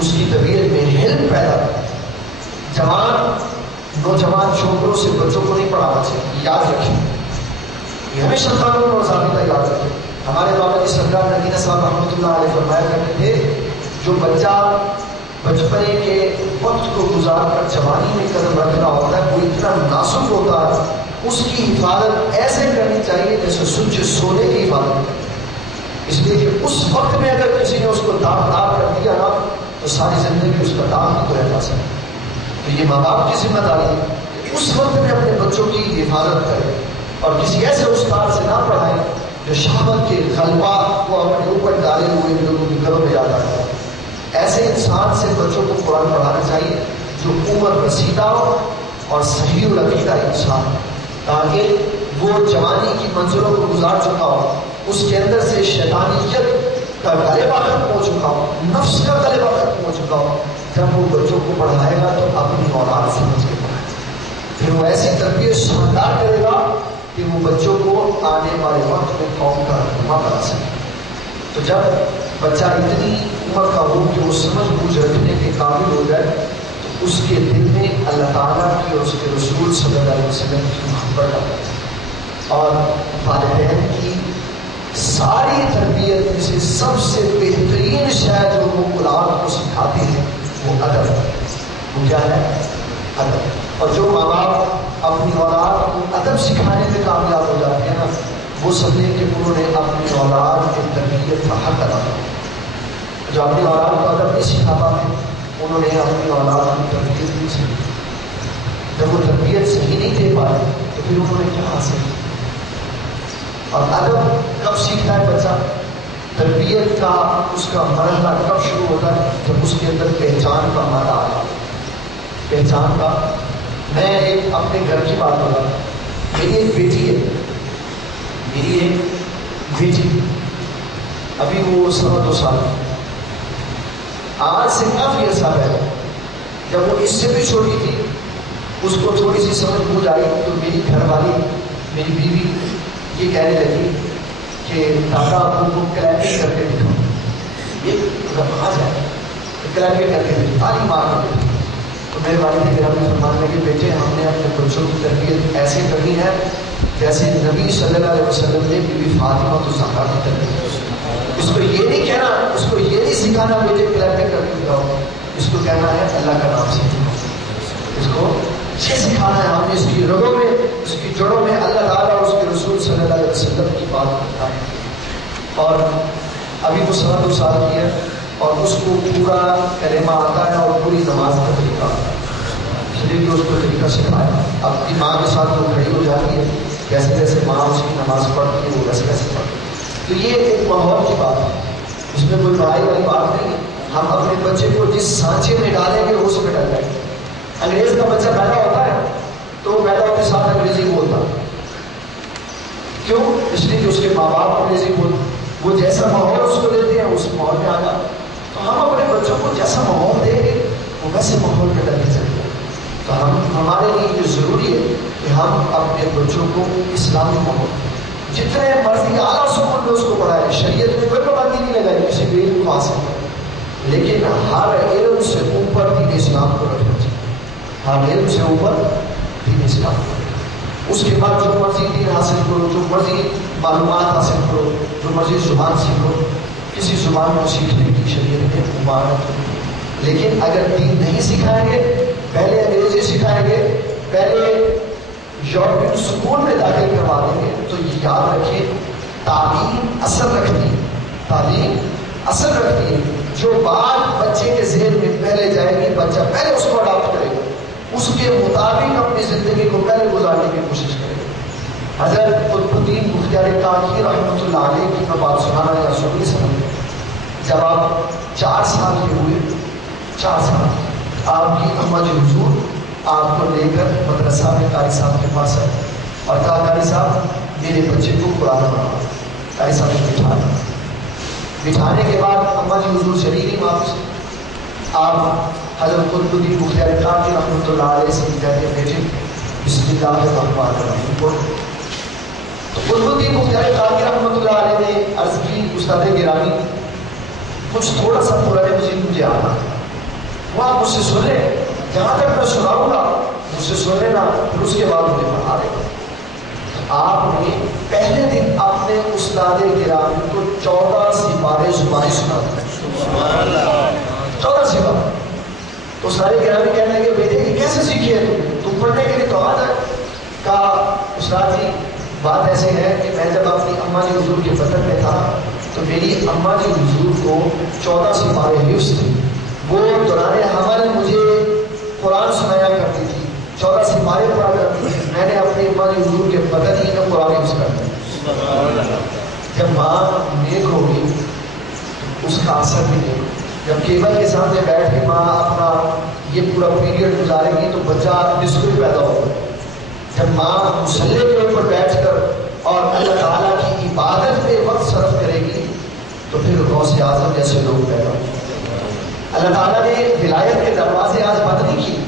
اس کی طبیعت میں حلم پیدا کرے. نوجوان چھوکروں سے بچوں کو نہیں پڑھانا چاہیے. یاد رکھیں, یہ ہمیشہ قانون اور ضابطہ یاد رکھیں. ہمارے بابا جی سرکار نگینہ صاحب رحمۃ اللہ علیہ فرمایا کرتے تھے جو بچہ بچپنے کے وقت کو گزار کر جوانی میں قدم رکھ رہا ہوتا ہے, وہ اتنا نازک ہوتا ہے, اس کی حفاظت ایسے کرنی چاہیے جیسے سچے سونے کی حفاظت کرے. اس لیے کہ اس وقت میں اگر کسی نے اس کو داغ کر دیا نا تو ساری زندگی اس کا داغ نہیں دھویا جا سکتا. تو یہ ماں باپ کی ذمہ داری ہے کہ اس وقت میں اپنے بچوں کی حفاظت کرے اور کسی ایسے استاد سے نہ پڑھائے جو شہوت کے غلبہ کو اپنے اوپر ڈالے ہوئے لوگوں کے گھروں میں جاتا ہے. ایسے انسان سے بچوں کو قرآن پڑھانا چاہیے جو عمر رسیدہ ہو اور صحیح العقیدہ انسان, تاکہ وہ جوانی کی منزلوں کو گزار چکا ہو, اس کے اندر سے شیطانیت کا غلبہ ختم ہو چکا ہو, نفس کا غلبہ ختم ہو چکا ہو. جب وہ بچوں کو پڑھائے گا تو اپنی اولاد سمجھ کے پڑھائے گا, پھر وہ ایسی تربیت شاندار کرے گا کہ وہ بچوں کو آنے والے وقت میں قوم کا رہنما بنا سکے. تو جب بچہ اتنی عمر کا ہو کہ وہ سمجھ بوجھ رکھنے کے قابل ہو جائے تو اس کے دل میں اللہ تعالیٰ کی اور اس کے رسول صلی اللہ علیہ وسلم کی محبت آتا ہے. اور والدین کی ساری تربیت میں سے سب سے بہترین شاید جو وہ اولاد کو سکھاتے ہیں وہ ادب ہے. وہ کیا ہے؟ ادب. اور جو ماں باپ اپنی اولاد کو ادب سکھانے میں کامیاب ہو جاتے ہیں نا, وہ سمجھے کہ انہوں نے اپنی اولاد کی تربیت کا حق ادا کیا. جو اپنی اولاد کو ادب نہیں سکھا پاتے انہوں نے اپنی اولاد کی تربیت نہیں سیکھی. جب وہ تربیت صحیح نہیں دے پائے تو پھر انہوں نے کیا حاصل کیا؟ اور ادب کب سیکھتا ہے بچہ؟ تربیت کا اس کا مرحلہ کب شروع ہوتا ہے؟ جب اس کے اندر پہچان کا مادہ آ جائے. پہچان کا, میں ایک اپنے گھر کی بات کروں. میری ایک بیٹی ہے, میری ایک بیٹی, ابھی وہ 2 سال کی. آج سے کافی عرصہ پہلے جب وہ اس سے بھی چھوٹی تھی, اس کو تھوڑی سی سمجھ بوجھ آئی تو میری گھر والی, میری بیوی یہ کہنے لگی کہ دادا ابو کو کلیپنگ کر کے دکھاؤ. یہ اگر آ جائے تو کلیپنگ کر کے دکھاؤ, تالی مار کر دکھاؤ. تو میرے والد گرامی فرمانے لگے بیٹے ہم نے اپنے بچوں کی تربیت ایسے کرنی ہے جیسے نبی صلی اللہ علیہ وسلم نے بی بی فاطمہ الزہرا کی تربیت. اس کو یہ نہیں کہنا, اس کو یہ نہیں سکھانا بیٹے کلیپنگ کر کے دکھاؤ, اس کو کہنا ہے اللہ کا نام سیکھو. اس کو یہ سکھانا ہے, ہم نے اس کی رگوں میں, اس کی جڑوں میں اللہ تعالیٰ اور اس کے رسول صلی اللہ علیہ وسلم کی بات کرتا ہے. اور ابھی وہ 2 سال کی ہے اور اس کو پورا کلمہ آتا ہے اور پوری نماز کا طریقہ آتا ہے, اس لیے کہ اس کو طریقہ سکھایا. اپنی ماں کے ساتھ وہ کھڑی ہو جاتی ہے, جیسے جیسے ماں اس کی نماز پڑھتی ہے وہ ویسے ویسے پڑھتی ہے. تو یہ ایک ماحول کی بات ہے, اس میں کوئی پڑھائی والی بات نہیں ہے. ہم اپنے بچے کو جس سانچے میں ڈالیں گے اس میں ڈال جائیں گے. انگریز کا بچہ پیدا ہوتا ہے تو وہ پیدا ہونے کے ساتھ انگریزی بولتا ہے. کیوں؟ اس لیے کہ اس کے ماں باپ انگریزی بولتے, وہ جیسا ماحول اس کو دیتے ہیں اس ماحول میں آ جاتا. تو ہم اپنے بچوں کو جیسا ماحول دیں گے وہ ویسے ماحول میں ڈال کے چلیں گے. تو ہمارے لیے یہ ضروری ہے کہ ہم اپنے بچوں کو اسلامی ماحول جتنے مرضی اعلیٰ سکول میں اس کو پڑھائے, شریعت میں کوئی پابندی نہیں لگائی کسی بھی علم کو حاصل کرے, لیکن ہر علم سے اوپر دین اسلام کو رکھنا چاہیے. ہر علم سے اوپر دین اسلام کو رکھنا. اس کے بعد جو مرضی دین حاصل کرو، جو مرضی معلومات حاصل کرو، جو مرضی زبان سیکھو، کسی زبان کو سیکھنے کی شریعت میں ممانعت نہیں ہے۔ لیکن اگر دین نہیں سکھائیں گے، پہلے انگریزی سکھائیں گے، پہلے یورپین اسکول میں داخل کروا دیں گے، تو یاد رکھیں تعلیم اثر رکھتی ہے، تعلیم اثر رکھتی ہے۔ جو بات بچے کے ذہن میں پہلے جائے گی، بچہ پہلے اس کو اڈاپٹ کرے گا، اس کے مطابق اپنی زندگی کو پہلے گزارنے کی کوشش کرے گا۔ حضرت قطب الدین بختیار کاکی رحمۃ اللہ علیہ کی میں بات سنانا یا سنی سمجھ، جب آپ 4 سال کے ہوئے، 4 سال، آپ کی اماں جو حضور آپ کو لے کر مدرسہ میں قاری صاحب کے پاس آئے اور کہا قاری صاحب میرے بچے کو قرآن پڑھاؤ۔ قاری صاحب نے بٹھانے کے بعد اماں جی حضور چلی گئی واپس۔ آپ حضرت قطب الدین بختیار کاکی رحمۃ اللہ علیہ سے کہتے ہیں بیٹے بسم اللہ الرحمن الرحیم پڑھو۔ تو قطب الدین بختیار کاکی رحمۃ اللہ علیہ نے عرض کی استاد گرامی کچھ تھوڑا سا قرآن مجید مجھے آنا، وہ آپ مجھ سے سن لیں، جہاں تک میں سناؤں گا مجھ سے سن لینا، پھر اس کے بعد مجھے پڑھا دے گا۔ آپ نے پہلے دن اپنے استاد گرامی کو 14 سپارے زبانی سنا دیا، 14 سپارے۔ تو استاد گرامی کہنے لگے بیٹے یہ کیسے سیکھی ہے تم پڑھنے کے لیے تو آ جائے۔ کہا استاد جی بات ایسی ہے کہ میں جب اپنی اماں جی حضور کے بدن میں تھا تو میری اماں جی حضور کو 14 سپارے حفظ تھی، وہ دوران حمل مجھے قرآن سنایا کرتی تھی، 14 سپارے پڑھا کرتی تھی، میں نے اپنی اماں جی حضور کے بدن ہی میں قرآن حفظ کر دیا۔ جب ماں نیک ہوگی اس کا اثر بھی نہیں، جب کیبل کے سامنے بیٹھ کے ماں اپنا یہ پورا پیریڈ گزارے گی تو بچہ ڈسکوری پیدا ہوگا۔ جب ماں مصلی کے اوپر بیٹھ کر اور اللہ تعالیٰ کی عبادت پہ وقت صرف کرے گی تو پھر غوث اعظم جیسے لوگ پیدا ہوں۔ اللہ تعالیٰ نے ولایت کے دروازے آج بند نہیں کیے،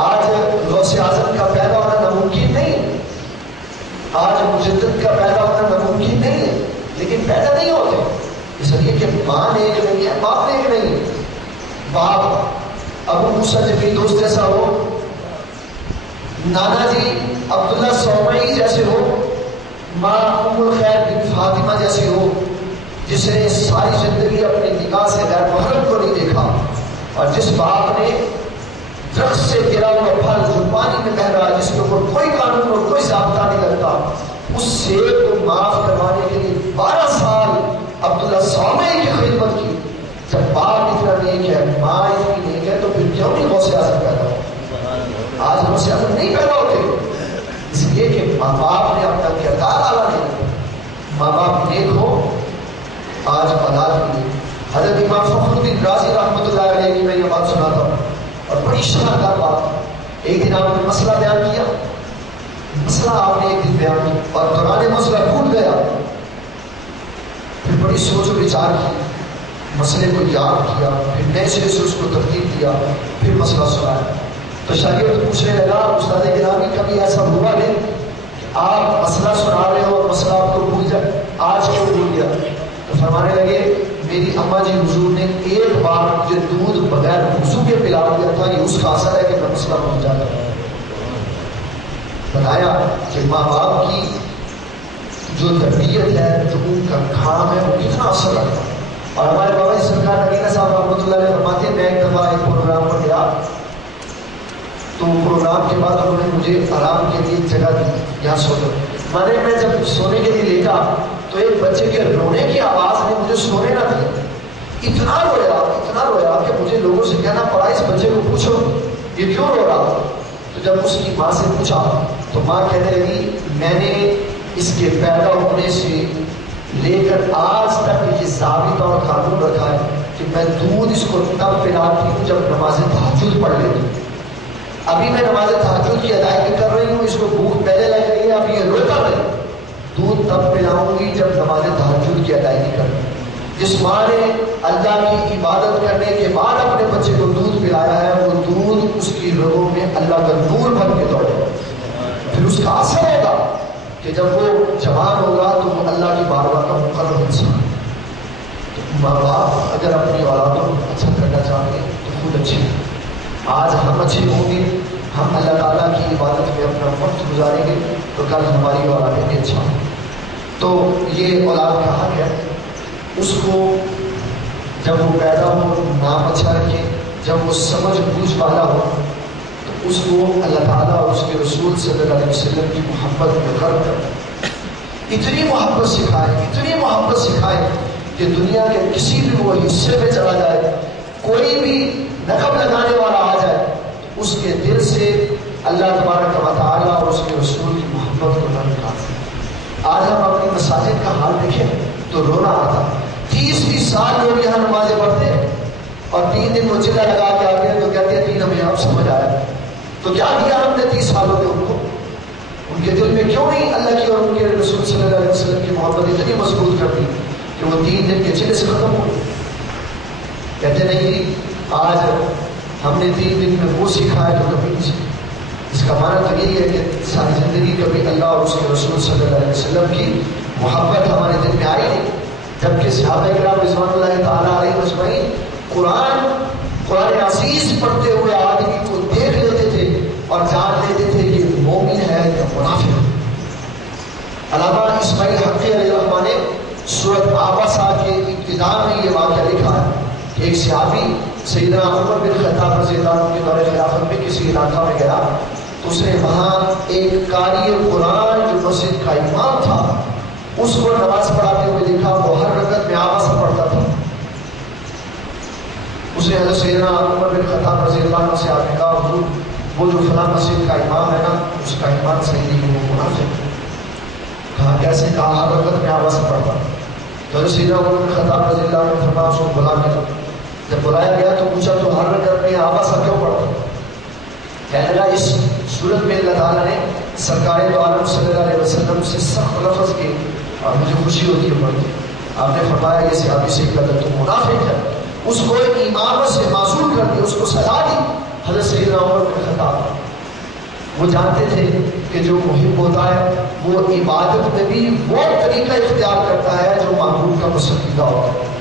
آج غوث اعظم کا پیدا ہونا ناممکن نہیں، آج مجدد کا پیدا ہونا ناممکن نہیں ہے، لیکن پیدا نہیں ہوتے اس لیے کہ ماں نیک نہیں ہے، باپ نیک نہیں ہے۔ باپ ابو موسیٰ جبری دوست جیسا ہو، نانا جی عبداللہ سومئی جیسے ہو، ماں ام الخیر بن فاطمہ جیسی ہو، جس نے ساری زندگی اپنی نگاہ سے غیر محرم کو نہیں دیکھا، اور جس باپ نے درخت سے گرا ہوا پھل جو پانی میں بہ رہا ہے، جس کے اوپر کوئی قانون اور کوئی ضابطہ نہیں لگتا، اس سیب کو معاف کروانے کے لیے 12 سال عبداللہ سومئی کی خدمت کی۔ جب باپ اتنا نیک ہے، ماں اتنی نیک ہے، تو پھر کیوں نہیں غوث اعظم پیدا ہو؟ آج غوث اعظم نہیں پیدا ہوتے، اس لیے کہ ماں باپ نے اپنا کردار اعلیٰ نہیں کیا۔ ماں باپ نیک ہو آج اولاد بھی۔ حضرت امام فخر الدین رازی رحمۃ اللہ علیہ کی میں یہ بات سناتا ہوں اور بڑی شاندار بات۔ ایک دن آپ نے مسئلہ بیان کیا، مسئلہ آپ نے ایک دن بیان کیا اور دوران مسئلہ ٹوٹ گیا، پھر بڑی سوچ و وچار کی، مسئلے کو یاد کیا، پھر نئے سرے سے اس کو ترتیب دیا، پھر مسئلہ سنایا۔ تو شاگرد پوچھنے لگا استاد گرامی کبھی ایسا ہوا نہیں کہ آپ مسئلہ سنا رہے ہو اور مسئلہ آپ کو بھول جائے، آج کیوں بھول گیا؟ تو فرمانے لگے میری اماں جی حضور نے ایک بار مجھے دودھ بغیر وضو کے پلا دیا تھا، یہ اس کا اثر ہے کہ میں مسئلہ بھول جاتا ہوں۔ بتایا کہ ماں باپ کی جو تربیت ہے، جو ان کا کام ہے، وہ کتنا اثر رکھتا ہے۔ اور ہمارے بابا جی سرکار نگینہ صاحب رحمۃ اللہ علیہ فرماتے ہیں میں ایک دفعہ ایک پروگرام پر گیا تو پروگرام کے بعد انہوں نے مجھے آرام کے لیے جگہ دی، یہاں سو جاؤ۔ میں جب سونے کے لیے لیٹا تو ایک بچے کے رونے کی آواز نے مجھے سونے نہ دیا، اتنا رویا کہ مجھے لوگوں سے کہنا پڑا اس بچے کو پوچھو یہ کیوں رو رہا تھا۔ تو جب اس کی ماں سے پوچھا تو ماں کہنے لگی میں نے اس کے پیدا ہونے سے لے کر آج تک یہ ضابطہ اور قانون رکھا ہے کہ میں دودھ اس کو تب پلاتی ہوں جب نماز تہجد پڑھ لیتی ہوں۔ ابھی میں نماز تہجد کی ادائیگی کر رہی ہوں، اس کو بھوک پہلے لگ رہی ہے، ابھی یہ روتا نہیں، دودھ تب پلاؤں گی جب نماز تہجد کی ادائیگی کروں۔ جس ماں نے اللہ کی عبادت کرنے کے بعد اپنے بچے کو دودھ پلایا ہے، وہ دودھ اس کی رگوں میں اللہ کا نور بن کے دوڑے، پھر اس کا اثر ہوگا کہ جب وہ جوان ہوگا تو وہ اللہ کی بارگاہ کا مقرب انسان۔ ماں باپ اگر اپنی اولادوں کو اچھا کرنا چاہتے ہیں تو خود اچھے ہیں۔ آج ہم اچھے ہوں گے، ہم اللہ تعالیٰ کی عبادت میں اپنا وقت گزاریں گے تو کل ہماری اور آگے بھی اچھا ہو. تو یہ اولاد کا حق ہے. اس کو جب وہ پیدا ہو نام اچھا رکھے, جب وہ سمجھ بوجھ والا ہو تو اس کو اللہ تعالیٰ اور اس کے رسول صلی اللہ علیہ وسلم کی محبت میں غرق کر اتنی محبت سکھائے کہ دنیا کے کسی بھی وہ حصے میں چلا جائے, کوئی بھی نقب لگانے والا آ جائے, اس کے دل سے اللہ تبارک و تعالیٰ اور اس کے رسول کی محبت کو نہ نکالتے. آج ہم اپنی مساجد کا حال دیکھیں تو رونا آتا. 30 سال لوگ یہاں نمازیں پڑھتے ہیں اور 3 دن وہ چلا لگا کے آتے ہیں تو کہتے ہیں 3 ہمیں آپ سمجھ آیا. تو کیا کیا ہم نے 30 سالوں میں ان کو؟ ان کے دل میں کیوں نہیں اللہ کی اور ان کے رسول صلی اللہ علیہ وسلم کی محبت اتنی مضبوط کر دی کہ وہ 3 دن کے چلے سے ختم ہو گئے؟ کہتے نہیں آج ہم نے 3 دن میں وہ سیکھا ہے جو کبھی نہیں سیکھا. اس کا معنی تو یہی ہے کہ ساری زندگی کبھی اللہ اور اس کے رسول صلی اللہ علیہ وسلم کی محبت ہمارے دل میں آئی نہیں. جبکہ صحابہ کرام رضوان اللہ تعالیٰ علیہ اجمعین قرآن عزیز پڑھتے ہوئے آدمی کو دیکھ لیتے تھے اور جان لیتے تھے کہ مومن ہے یا منافق. علامہ اسماعیل حقی علیہ الرحمٰن نے سورۃ عابسہ کے ابتدا میں یہ واقعہ لکھا ہے کہ ایک صحابی سیدنا عمر بن خطاب رضی اللہ عنہ کے دور خلافت میں کسی علاقہ میں گیا تو اس نے وہاں ایک قاری قرآن جو مسجد کا امام تھا اس کو نماز پڑھاتے ہوئے دیکھا. وہ ہر رکعت میں عابسہ پڑھتا تھا. اس نے حضرت سیدنا عمر بن خطاب رضی اللہ عنہ سے آگے کہا حضور وہ جو فلاں مسجد کا امام ہے نا اس کا ایمان صحیح نہیں, وہ منافق. کہا کیسے؟ کہا ہر رکعت میں عابسہ پڑھتا. تو حضرت سیدنا عمر بن خطاب رضی اللہ عنہ نے فرمایا اس کو بلا کے. جب بلایا گیا تو پوچھا تو ہر رکعت میں عابسہ کیوں پڑھتا؟ کہنے لگا اس صورت میں اللہ تعالیٰ نے سرکار دو عالم صلی اللہ علیہ وسلم سے سخت لفظ کی اور مجھے خوشی ہوتی ہے پڑھ کے. آپ نے فرمایا یہ صحابی سے کہا تو منافق ہے. اس کو امامت سے معزول کر دی, اس کو سزا دی. حضرت سیدنا عمر بن خطاب وہ جانتے تھے کہ جو محب ہوتا ہے وہ عبادت میں بھی وہ طریقہ اختیار کرتا ہے جو معبود کا پسندیدہ ہوتا ہے.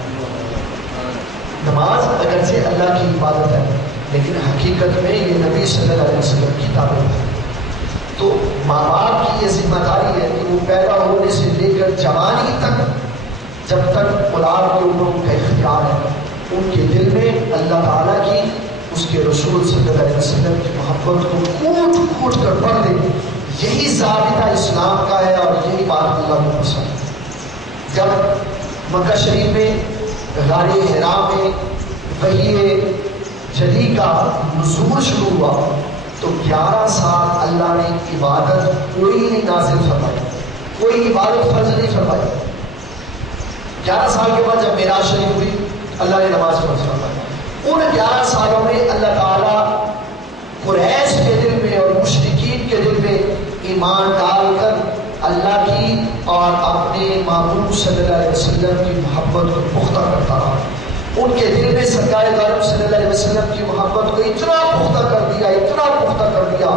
نماز اگرچہ اللہ کی عبادت ہے لیکن حقیقت میں یہ نبی صلی اللہ علیہ وسلم کی تعلیم ہے. تو ماں باپ کی یہ ذمہ داری ہے کہ وہ پیدا ہونے سے لے کر جوانی تک جب تک اولاد کے اوپر ان کا اختیار ہے ان کے دل میں اللہ تعالیٰ کی اس کے رسول صلی اللہ علیہ وسلم کی محبت کو کوٹ کوٹ کر پڑھ دیں. یہی ضابطہ اسلام کا ہے اور یہی بات اللہ کو پسند ہے. جب مکہ شریف میں غار حرا میں وحی جدی کا نزول شروع ہوا تو 11 سال اللہ نے عبادت کوئی نہیں نازل فرمائی, کوئی عبادت فرض نہیں فرمائی. 11 سال کے بعد جب معراج شریف ہوئی اللہ نے نماز فرض فرمائی. ان 11 سالوں میں اللہ تعالیٰ قریش کے دل میں اور مشرکین کے دل میں ایمان ڈال کر اللہ کی اور اپنے محبوب صلی اللہ علیہ وسلم کی محبت کو پختہ کرتا رہا. ان کے دل میں سرکار دو عالم صلی اللہ علیہ وسلم کی محبت کو اتنا پختہ کر دیا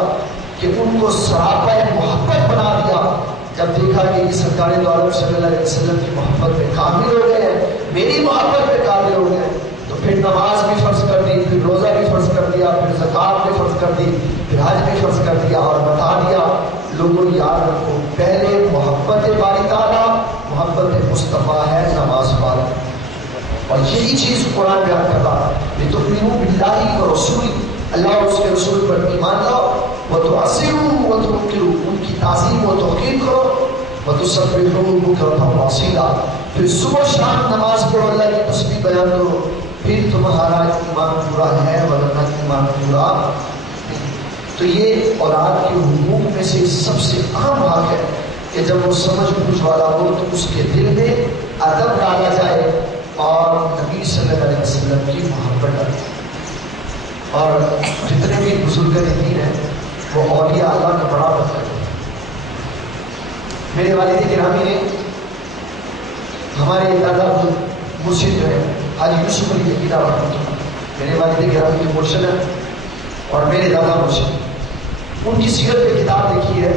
کہ ان کو سراپا محبت بنا دیا. جب دیکھا کہ یہ سرکار دو عالم صلی اللہ علیہ وسلم کی محبت پہ کامل ہو گئے ہیں, میری محبت پہ کامل ہو گئے ہیں, تو پھر نماز بھی فرض کر دی, پھر روزہ بھی فرض کر دیا, پھر زکوٰۃ بھی فرض کر دی, پھر حج بھی فرض کر دیا اور بتا دیا لوگوں یاد رکھو پہلے محبت باری تعالیٰ محبت مصطفیٰ ہے نماز والا. اور یہی چیز قرآن بیان کر رہا ہے لتؤمنوا باللہ ورسولہ, اللہ اور اس کے رسول پر ایمان لاؤ, وتعظروہ وتوقروہ, ان کی تعظیم و توقیر کرو, وتسبحوہ بکرۃ واصیلا, پھر صبح شام نماز پڑھو, اللہ کی تسبیح بیان کرو, پھر تمہارا ایمان پورا ہے ورنہ ایمان پورا نہیں. تو یہ اولاد کے حقوق میں سے سب سے اہم حق ہے کہ جب وہ سمجھ بوجھ والا ہو تو اس کے دل میں ادب ڈالا جائے اور نبی صلی اللہ علیہ وسلم کی محبت ڈالی جائے. اور جتنے بھی بزرگ دین ہیں وہ اولیاء اللہ کا بڑا مطلب ہے. میرے والد گرامی نے ہمارے دادا مرشد جو ہے حاجی یوسف علی عقیدہ رحمۃ اللہ, میرے والد گرامی کے مرشد ہیں اور میرے دادا مرشد, ان کی سیرت پہ کتاب لکھی ہے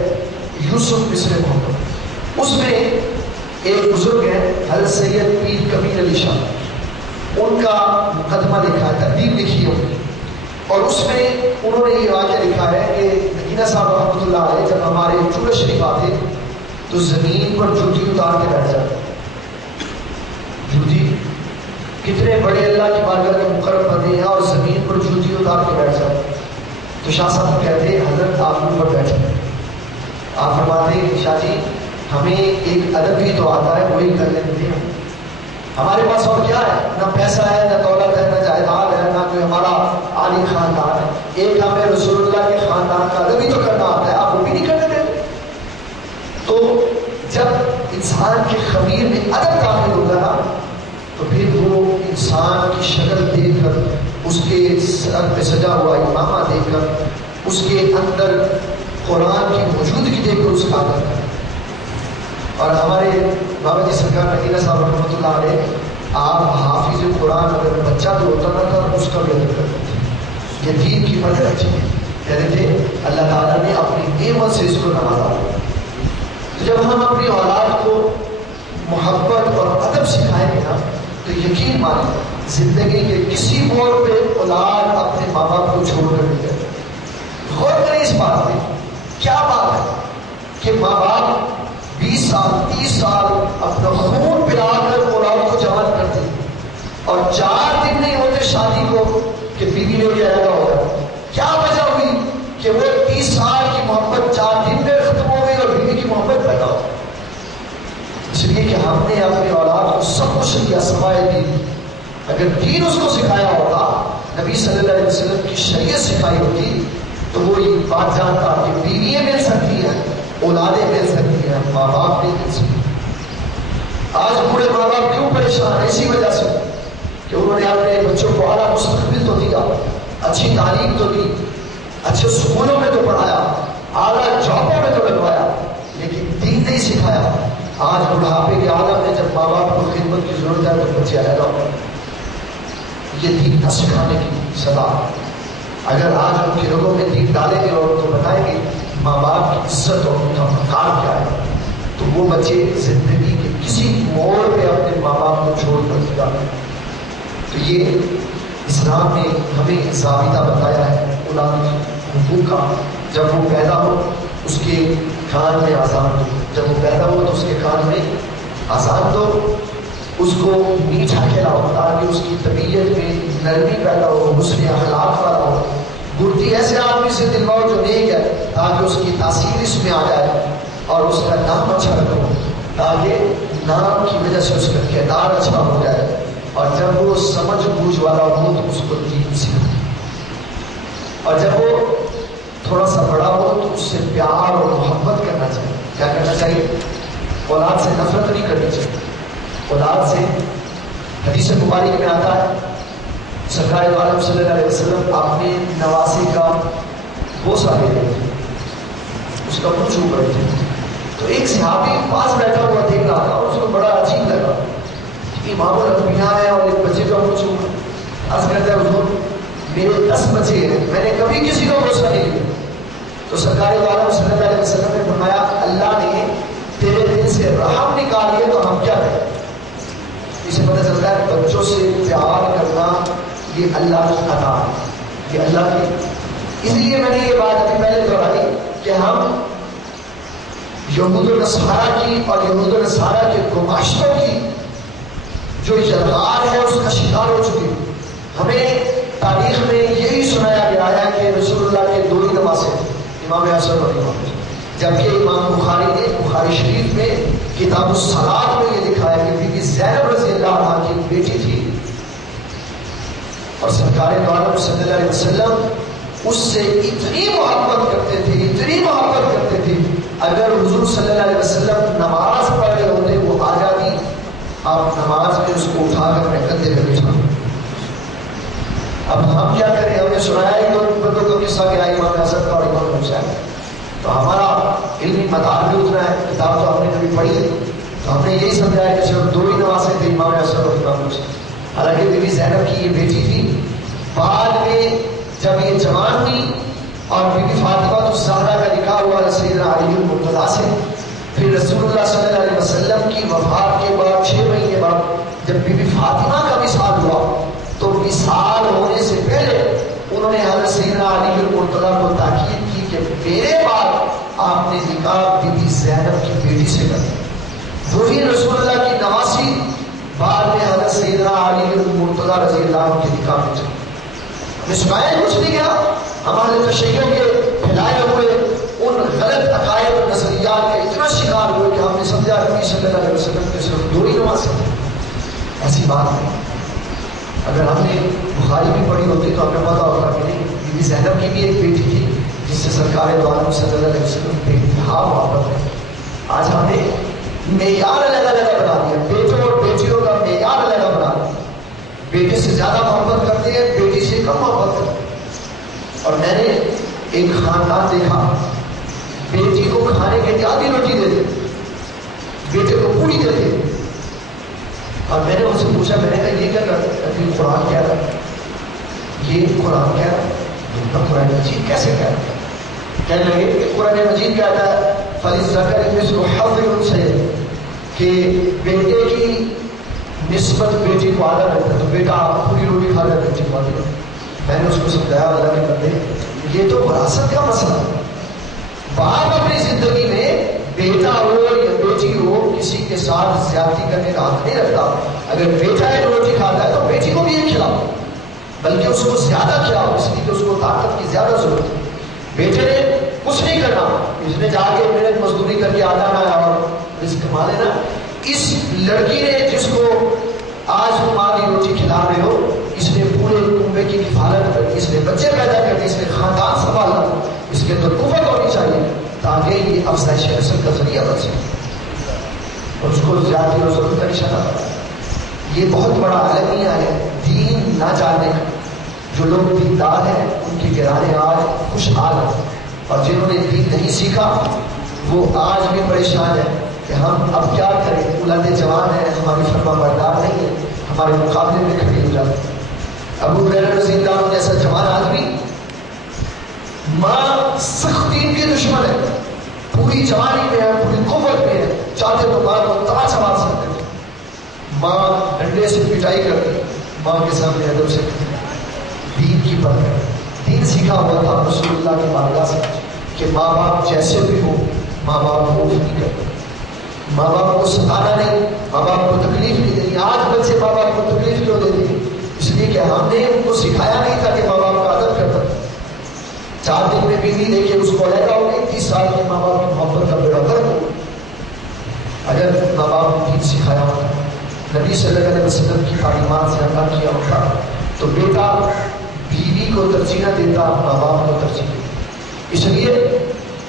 یوسف مصر محمد. اس میں ایک بزرگ ہیں حضرت سید پیر کبیر علی شاہ, ان کا مقدمہ لکھا ہے, ترتیب لکھی ہے ان کی, اور اس میں انہوں نے یہ واقعہ لکھا ہے کہ مدینہ مدینہ صاحب رحمۃ اللہ علیہ جب ہمارے چولہ شریف آتے تو زمین پر جوتی اتار کے بیٹھ جاتے. جوتی کتنے بڑے اللہ کی بارگاہ کے مقرب بندے ہیں اور زمین پر جوتی اتار کے بیٹھ جاتے. تو شاہ صاحب کہتے حضرت آپ اوپر بیٹھے. آپ فرماتے ہیں شاہ جی ہمیں ایک ادب بھی تو آتا ہے وہی کر لیتے ہیں. ہمارے پاس اور کیا ہے؟ نہ پیسہ ہے، نہ دولت ہے، نہ جائیداد ہے، نہ کوئی ہمارا عالی خاندان ہے. ایک ہمیں رسول اللہ کے خاندان کا ادب ہی تو کرنا آتا ہے، آپ وہ بھی نہیں کرنے دیتے. تو جب انسان کے خمیر میں ادب داخل ہوگا نا تو پھر وہ انسان کی شکل دیکھ کر، اس کے سر پہ سجا ہوا امامہ دیکھ کر، اس کے اندر قرآن کی موجودگی دیکھ کر اس کا ادب کرے. اور ہمارے بابا جی سرکار مدینہ صاحب رحمۃ اللہ علیہ آپ حافظ قرآن اگر بچہ بھی ہوتا نا تھا اس کا بھی ادب کرتے تھے. یہ دین کی مدد اچھی ہے. کہتے تھے اللہ تعالیٰ نے اپنی نعمت سے اس کو نوازا. جب ہم اپنی اولاد کو محبت اور ادب سکھائیں گے نا تو یقین مانیں زندگی کے کسی موڑ پہ اولاد اپنے ماں باپ کو چھوڑ کر نہیں جاتی. غور کریں اس بات پہ، کیا بات ہے کہ ماں باپ 20 سال 30 سال اپنا خون پلا کر اولاد کو جوان کرتے اور 4 دن نہیں ہوتے شادی کو کہ بیوی نے بھی علیحدہ ہو گیا. کیا وجہ ہوئی کہ وہ 30 سال کی محبت 4 دن میں ختم ہو گئی اور بیوی کی محبت پیدا ہو. اس لیے کہ ہم نے اپنی اولاد کو سب کچھ دیا سوائے دین. اگر دین اس کو سکھایا ہوتا، نبی صلی اللہ علیہ وسلم کی شریعت سکھائی ہوتی تو وہ یہ بات جانتا کہ بیویاں مل سکتی ہیں، اولادیں مل سکتی ہیں، ماں باپ نہیں مل سکتی. آج بوڑھے ماں باپ کیوں پریشان ہیں؟ اسی وجہ سے کہ انہوں نے اپنے بچوں کو اعلیٰ مستقبل تو دیا، اچھی تعلیم تو دی، اچھے اسکولوں میں تو پڑھایا، اعلیٰ جابوں میں تو لگوایا، لیکن دین نہیں سکھایا. آج بڑھاپے کے عالم میں جب ماں باپ کو خدمت کی ضرورت ہے تو بچے علیحدہ ہو. یہ دین نہ سکھانے کی سزا. اگر آج ان کے رگوں میں دین ڈالیں گے اور ان کو بتائیں گے ماں باپ کی عزت اور ان کا مقام کیا ہے تو وہ بچے زندگی کے کسی موڑ پہ اپنے ماں باپ کو چھوڑ کر دیا. تو یہ اسلام نے ہمیں ضابطہ بتایا ہے اولاد کے حقوق کا. جب وہ پیدا ہو اس کے کان میں اذان دو، جب وہ پیدا ہو تو اس کے کان میں اذان دو، اس کو میٹھا کھلاؤ تاکہ اس کی طبیعت میں نرمی پیدا ہو، حسن اخلاق والا ہو. گڑتی ایسے آدمی سے دلواؤ جو نیک ہے تاکہ اس کی تاثیر اس میں آ جائے، اور اس کا نام اچھا رکھو تاکہ نام کی وجہ سے اس کا کردار اچھا ہو جائے. اور جب وہ سمجھ بوجھ والا ہو تو اس کو دین سکھائے. اور جب وہ تھوڑا سا بڑا ہو تو اس سے پیار اور محبت کرنا چاہیے. کیا کرنا چاہیے؟ اولاد سے نفرت نہیں کرنی چاہیے. اولاد سے حدیث مبارک میں آتا ہے سرکار دو عالم صلی اللہ علیہ وسلم اپنے نواسے کا بوسہ لے رہے تھے، اس کا منہ چوم رہے تھے. تو ایک صحابی پاس بیٹھا ہوا دیکھ رہا تھا، اس کو بڑا عجیب لگا کہ امام الانبیاء ہے اور ایک بچے کا منہ چوم رہا. عرض کرتا ہے حضور میرے 10 بچے ہیں، میں نے کبھی کسی کو بوسہ نہیں دیا. تو سرکار دو عالم صلی اللہ علیہ وسلم نے فرمایا اللہ نے تیرے دل سے رحم نکال لیا تو ہم کیا کریں. اسے پتہ چلتا ہے بچوں سے پیار کرنا یہ اللہ کی عطا ہے، یہ اللہ کی. اس لیے میں نے یہ بات ابھی پہلے دہرائی کہ ہم یہود و نصارہ کی اور یہود و نصارہ کے گماشتوں کی جو یلغار ہے اس کا شکار ہو چکے. ہمیں تاریخ میں یہی سنایا گیا ہے کہ رسول اللہ کے 2 ہی نواسے امام حسن اور امام حسین، جبکہ امام بخاری نے بخاری شریف میں کتاب الصلاۃ میں یہ لکھا ہے کہ بی بی زینب رضی اللہ عنہا کی بیٹی تھی اور سرکار دو عالم صلی اللہ علیہ وسلم اس سے اتنی محبت کرتے تھے، اتنی محبت کرتے تھے. اگر حضور صلی اللہ علیہ وسلم نماز پڑھ رہے ہوتے وہ آ جاتی، آپ نماز میں اس کو اٹھا کر اپنے کندھے پہ بٹھا. اب ہم کیا کریں؟ ہمیں سنایا ہی تو بندوں کو قصہ کیا امام حسن کا اور امام حسین، تو ہمارا علمی مدار بھی اتنا ہے، کتاب تو ہم نے کبھی پڑھی ہے تو ہم نے یہی سمجھایا کہ صرف 2 ہی نواسے تھے امام حسن اور امام حسین. حالانکہ بی بی زینب کی یہ بیٹی تھی. بعد میں جب یہ جوان ہوئی اور بی بی فاطمہ الزہرا کا نکاح ہوا سیدنا علی المرتضیٰ سے، پھر رسول اللہ صلی اللہ علیہ وسلم کی وفات کے بعد 6 مہینے بعد جب بی بی فاطمہ کا وصال ہوا تو وصال ہونے سے پہلے انہوں نے حضرت سیدنا علی المرتضیٰ کو تاکید کی کہ میرے بعد آپ نے نکاح بی بی زینب کی بیٹی سے کر وہی رسول اللہ کی نواسی بعد میں حضرت سیدنا علی مرتضیٰ رضی اللہ عنہ کے نکاح میں چلی. مسکائے کچھ نہیں گیا. ہمارے تشیعوں کے پھیلائے ہوئے ان غلط عقائد اور نظریات کے اتنا شکار ہوئے کہ ہم نے سمجھا نبی صلی اللہ علیہ وسلم کے صرف دو ہی نماز ہیں. ایسی بات نہیں. اگر ہم نے بخاری بھی پڑھی ہوتی تو ہمیں پتا ہوتا کہ نہیں بی بی زینب کی بھی ایک بیٹی تھی جس سے سرکار دو عالم صلی اللہ علیہ وسلم بے انتہا محبت ہے. آج ہم نے معیار الگ الگ بنا دیا. بیٹوں اور بیٹیوں کا معیار الگ بنا دیا. بیٹے سے زیادہ محبت کرتے ہیں, بیٹی سے کم محبت کرتے ہیں. اور میں نے ایک خاندان دیکھا, بیٹی کو کھانے کے لیے آدھی روٹی دیتے, بیٹے کو پوری دیتے. اور میں نے ان سے پوچھا, میں نے کہا یہ کیا کرتے ہیں؟ قرآن کہہ رہا ہے, یہ قرآن کہہ رہا ہے. قرآن مجید کیسے کہہ رہا ہے؟ کہنے لگے کہ قرآن مجید کہتا ہے فَلِلذَّكَرِ مِثْلُ حَظِّ الْأُنثَيَيْنِ, کہ بیٹے کی نسبت بیٹی کو آدھا رہتا ہے, تو بیٹا پوری روٹی کھا رہا ہے, بیٹی کو آدھی روٹی. میں نے اس کو سمجھایا اللہ کے بندے یہ تو وراثت کا مسئلہ ہے. باپ اپنی زندگی میں بیٹا ہو یا بیٹی ہو کسی کے ساتھ زیادتی کرنے کا حق نہیں رکھتا. اگر بیٹا ایک روٹی کھاتا ہے تو بیٹی کو بھی ایک کھلاؤ, بلکہ اس کو زیادہ کھلاؤ, اس لیے کہ اس کو طاقت کی زیادہ ضرورت ہے. بیٹے نے کچھ نہیں کرنا, اس نے جا کے محنت مزدوری کر کے آنا ہے اور رزق کما لینا. اس لڑکی نے جس کو آج تم ماں کی روٹی کھلا رہے ہو, اس نے پورے کنبے کی کفالت کر دی, اس نے بچے پیدا کر دی, اس نے خاندان سنبھالا. اس کے اندر قوت ہونی چاہیے تاکہ یہ افزائش نسل کا ذریعہ بن سکے اور اس کو زیادتی اور ضرورت کا نشانہ بنا. یہ بہت بڑا عالمیہ ہے دین نہ جاننے کا. جو لوگ دیندار ہیں ان کے گھرانے آج خوشحال ہیں, اور جنہوں نے دین نہیں سیکھا وہ آج بھی پریشان ہیں کہ ہم اب کیا کریں. اولادیں جوان ہیں, ہماری فرما بردار نہیں ہے, ہمارے مقابلے میں کھڑی ہو جاتی. ابو ہریرہ رضی اللہ عنہ جیسا جوان آدمی, ماں سخت دین کے دشمن ہے, پوری جوانی میں ہے, پوری قوت میں ہے, چاہتے تو ماں کو تاج مار سکتے تھے. ماں ڈنڈے سے پٹائی کرتی, ماں کے سامنے ادب سے دین کی برکت. دین سیکھا ہوا تھا رسول اللہ کی بارگاہ سے کہ ماں باپ جیسے بھی ہو ماں باپ کو خوف نہیں کرتے, ماں باپ کو ستانا نہیں, ماں باپ کو تکلیف نہیں دینی. آج بچے ماں باپ کو تکلیف کیوں دیتے ہیں؟ اس لیے کہ ہم نے ان کو سکھایا نہیں تھا کہ ماں باپ کا ادب کرتا. 4 دن میں بیوی دیکھے اس کو علیحدہ ہو گئی, 30 سال کے ماں باپ کی محبت کا بیڑا غرق ہو. اگر ماں باپ کو دین سکھایا ہوتا, نبی صلی اللہ علیہ وسلم کی تعلیمات سے عمل کیا ہوتا, تو بیٹا بیوی کو ترجیح نہ دیتا, ماں باپ کو ترجیح دیتا. اس لیے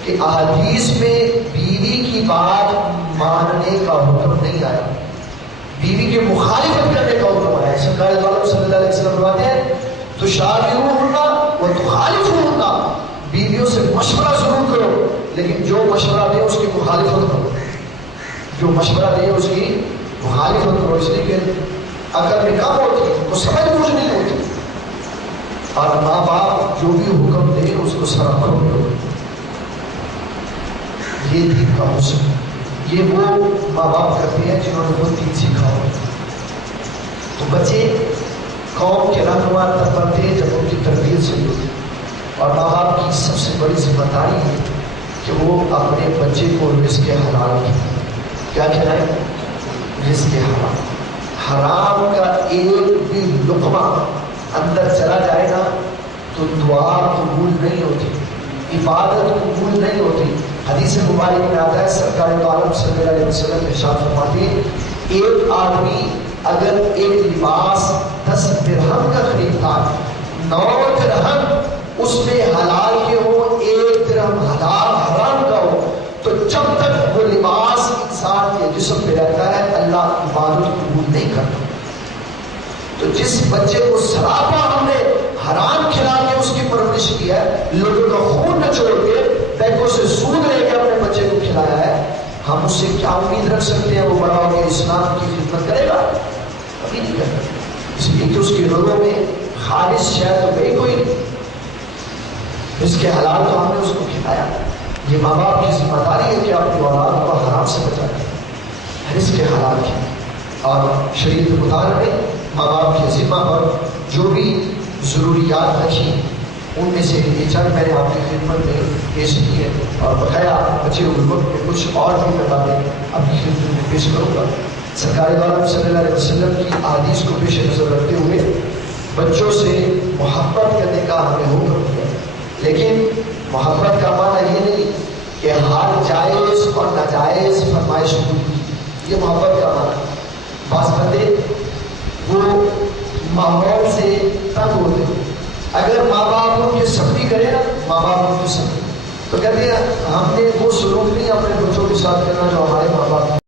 کہ احادیث میں بیوی کی بات ماننے کا حکم نہیں آیا, بیوی کے مخالفت کرنے کا حکم آیا. سرکار دو عالم صلی اللہ علیہ وسلم فرماتے ہیں تشاورون و تخالفون, بیویوں سے مشورہ ضرور کرو لیکن جو مشورہ دے اس کی مخالفت کرو, جو مشورہ دے اس کی مخالفت کرو. اس لیے کہ عقل میں کم ہوتی ہے, وہ سمجھ بوجھ نہیں ہوتی, اور ماں باپ جو بھی حکم دے اس کو سر کرو. یہ دین کا حسن, یہ وہ ماں باپ کرتے ہیں جنہوں نے وہ دین سیکھا ہو. تو بچے قوم کے رہنما تب بنتے ہیں جب ان کی تربیت سے ہوتی, اور ماں باپ کی سب سے بڑی ذمہ داری ہے کہ وہ اپنے بچے کو رزق حلال کیا کھلائیں, رزق حلال. حرام کا ایک بھی لقمہ اندر چلا جائے گا تو دعا قبول نہیں ہوتی, عبادت قبول نہیں ہوتی. حدیث مبارک میں آتا ہے سرکار دو عالم صلی اللہ علیہ وسلم ارشاد فرماتے ہیں ایک آدمی اگر ایک لباس 10 درہم کا خریدتا, 9 درہم اس میں حلال کے ہو, 1 درہم حلال حرام کا ہو, تو جب تک وہ لباس انسان کے جسم پہ رہتا ہے اللہ عبادت قبول نہیں کرتا. تو جس بچے کو سراپا ہم نے حرام کھلا کے اس کی پرورش کی ہے, لوگوں کا خون نچوڑ کے بینکوں سے سود لے کے اپنے بچے کو کھلایا ہے, ہم اس سے کیا امید رکھ سکتے ہیں وہ بڑا ہو کے اسلام کی خدمت کرے گا؟ کبھی نہیں کرے. اس لیے کہ اس کے لوگوں میں خالص شہد تو گئی کوئی نہیں, اس کے حلال تو ہم نے اس کو کھلایا. یہ ماں باپ کی ذمہ داری ہے کہ اپنی اولاد کو حرام سے بچائیں, اس کے حلال کی. اور شریعت خدا نے ماں باپ کے ذمہ پر جو بھی ضروریات رکھی ان میں سے یہ چند میں نے آپ کی خدمت میں پیش کی ہے اور بتایا بچے غربت میں کچھ اور بھی میں باتیں آپ کی خدمت میں پیش کروں گا۔ سرکار دو عالم صلی اللہ علیہ وسلم کی احادیث کو پیش نظر رکھتے ہوئے بچوں سے محبت کرنے کا ہم نے حکم کیا، لیکن محبت کا معنی یہ نہیں کہ ہر جائز اور ناجائز فرمائش ہوتی، یہ محبت کا معنی۔ بعض بندے وہ ماحول سے تنگ ہوتے ہیں، اگر ماں باپ ان کی سختی کرے نا، ماں باپ ان کی سختی تو کہتے ہیں ہم نے وہ سلوک نہیں اپنے بچوں کے ساتھ کرنا جو ہمارے ماں باپ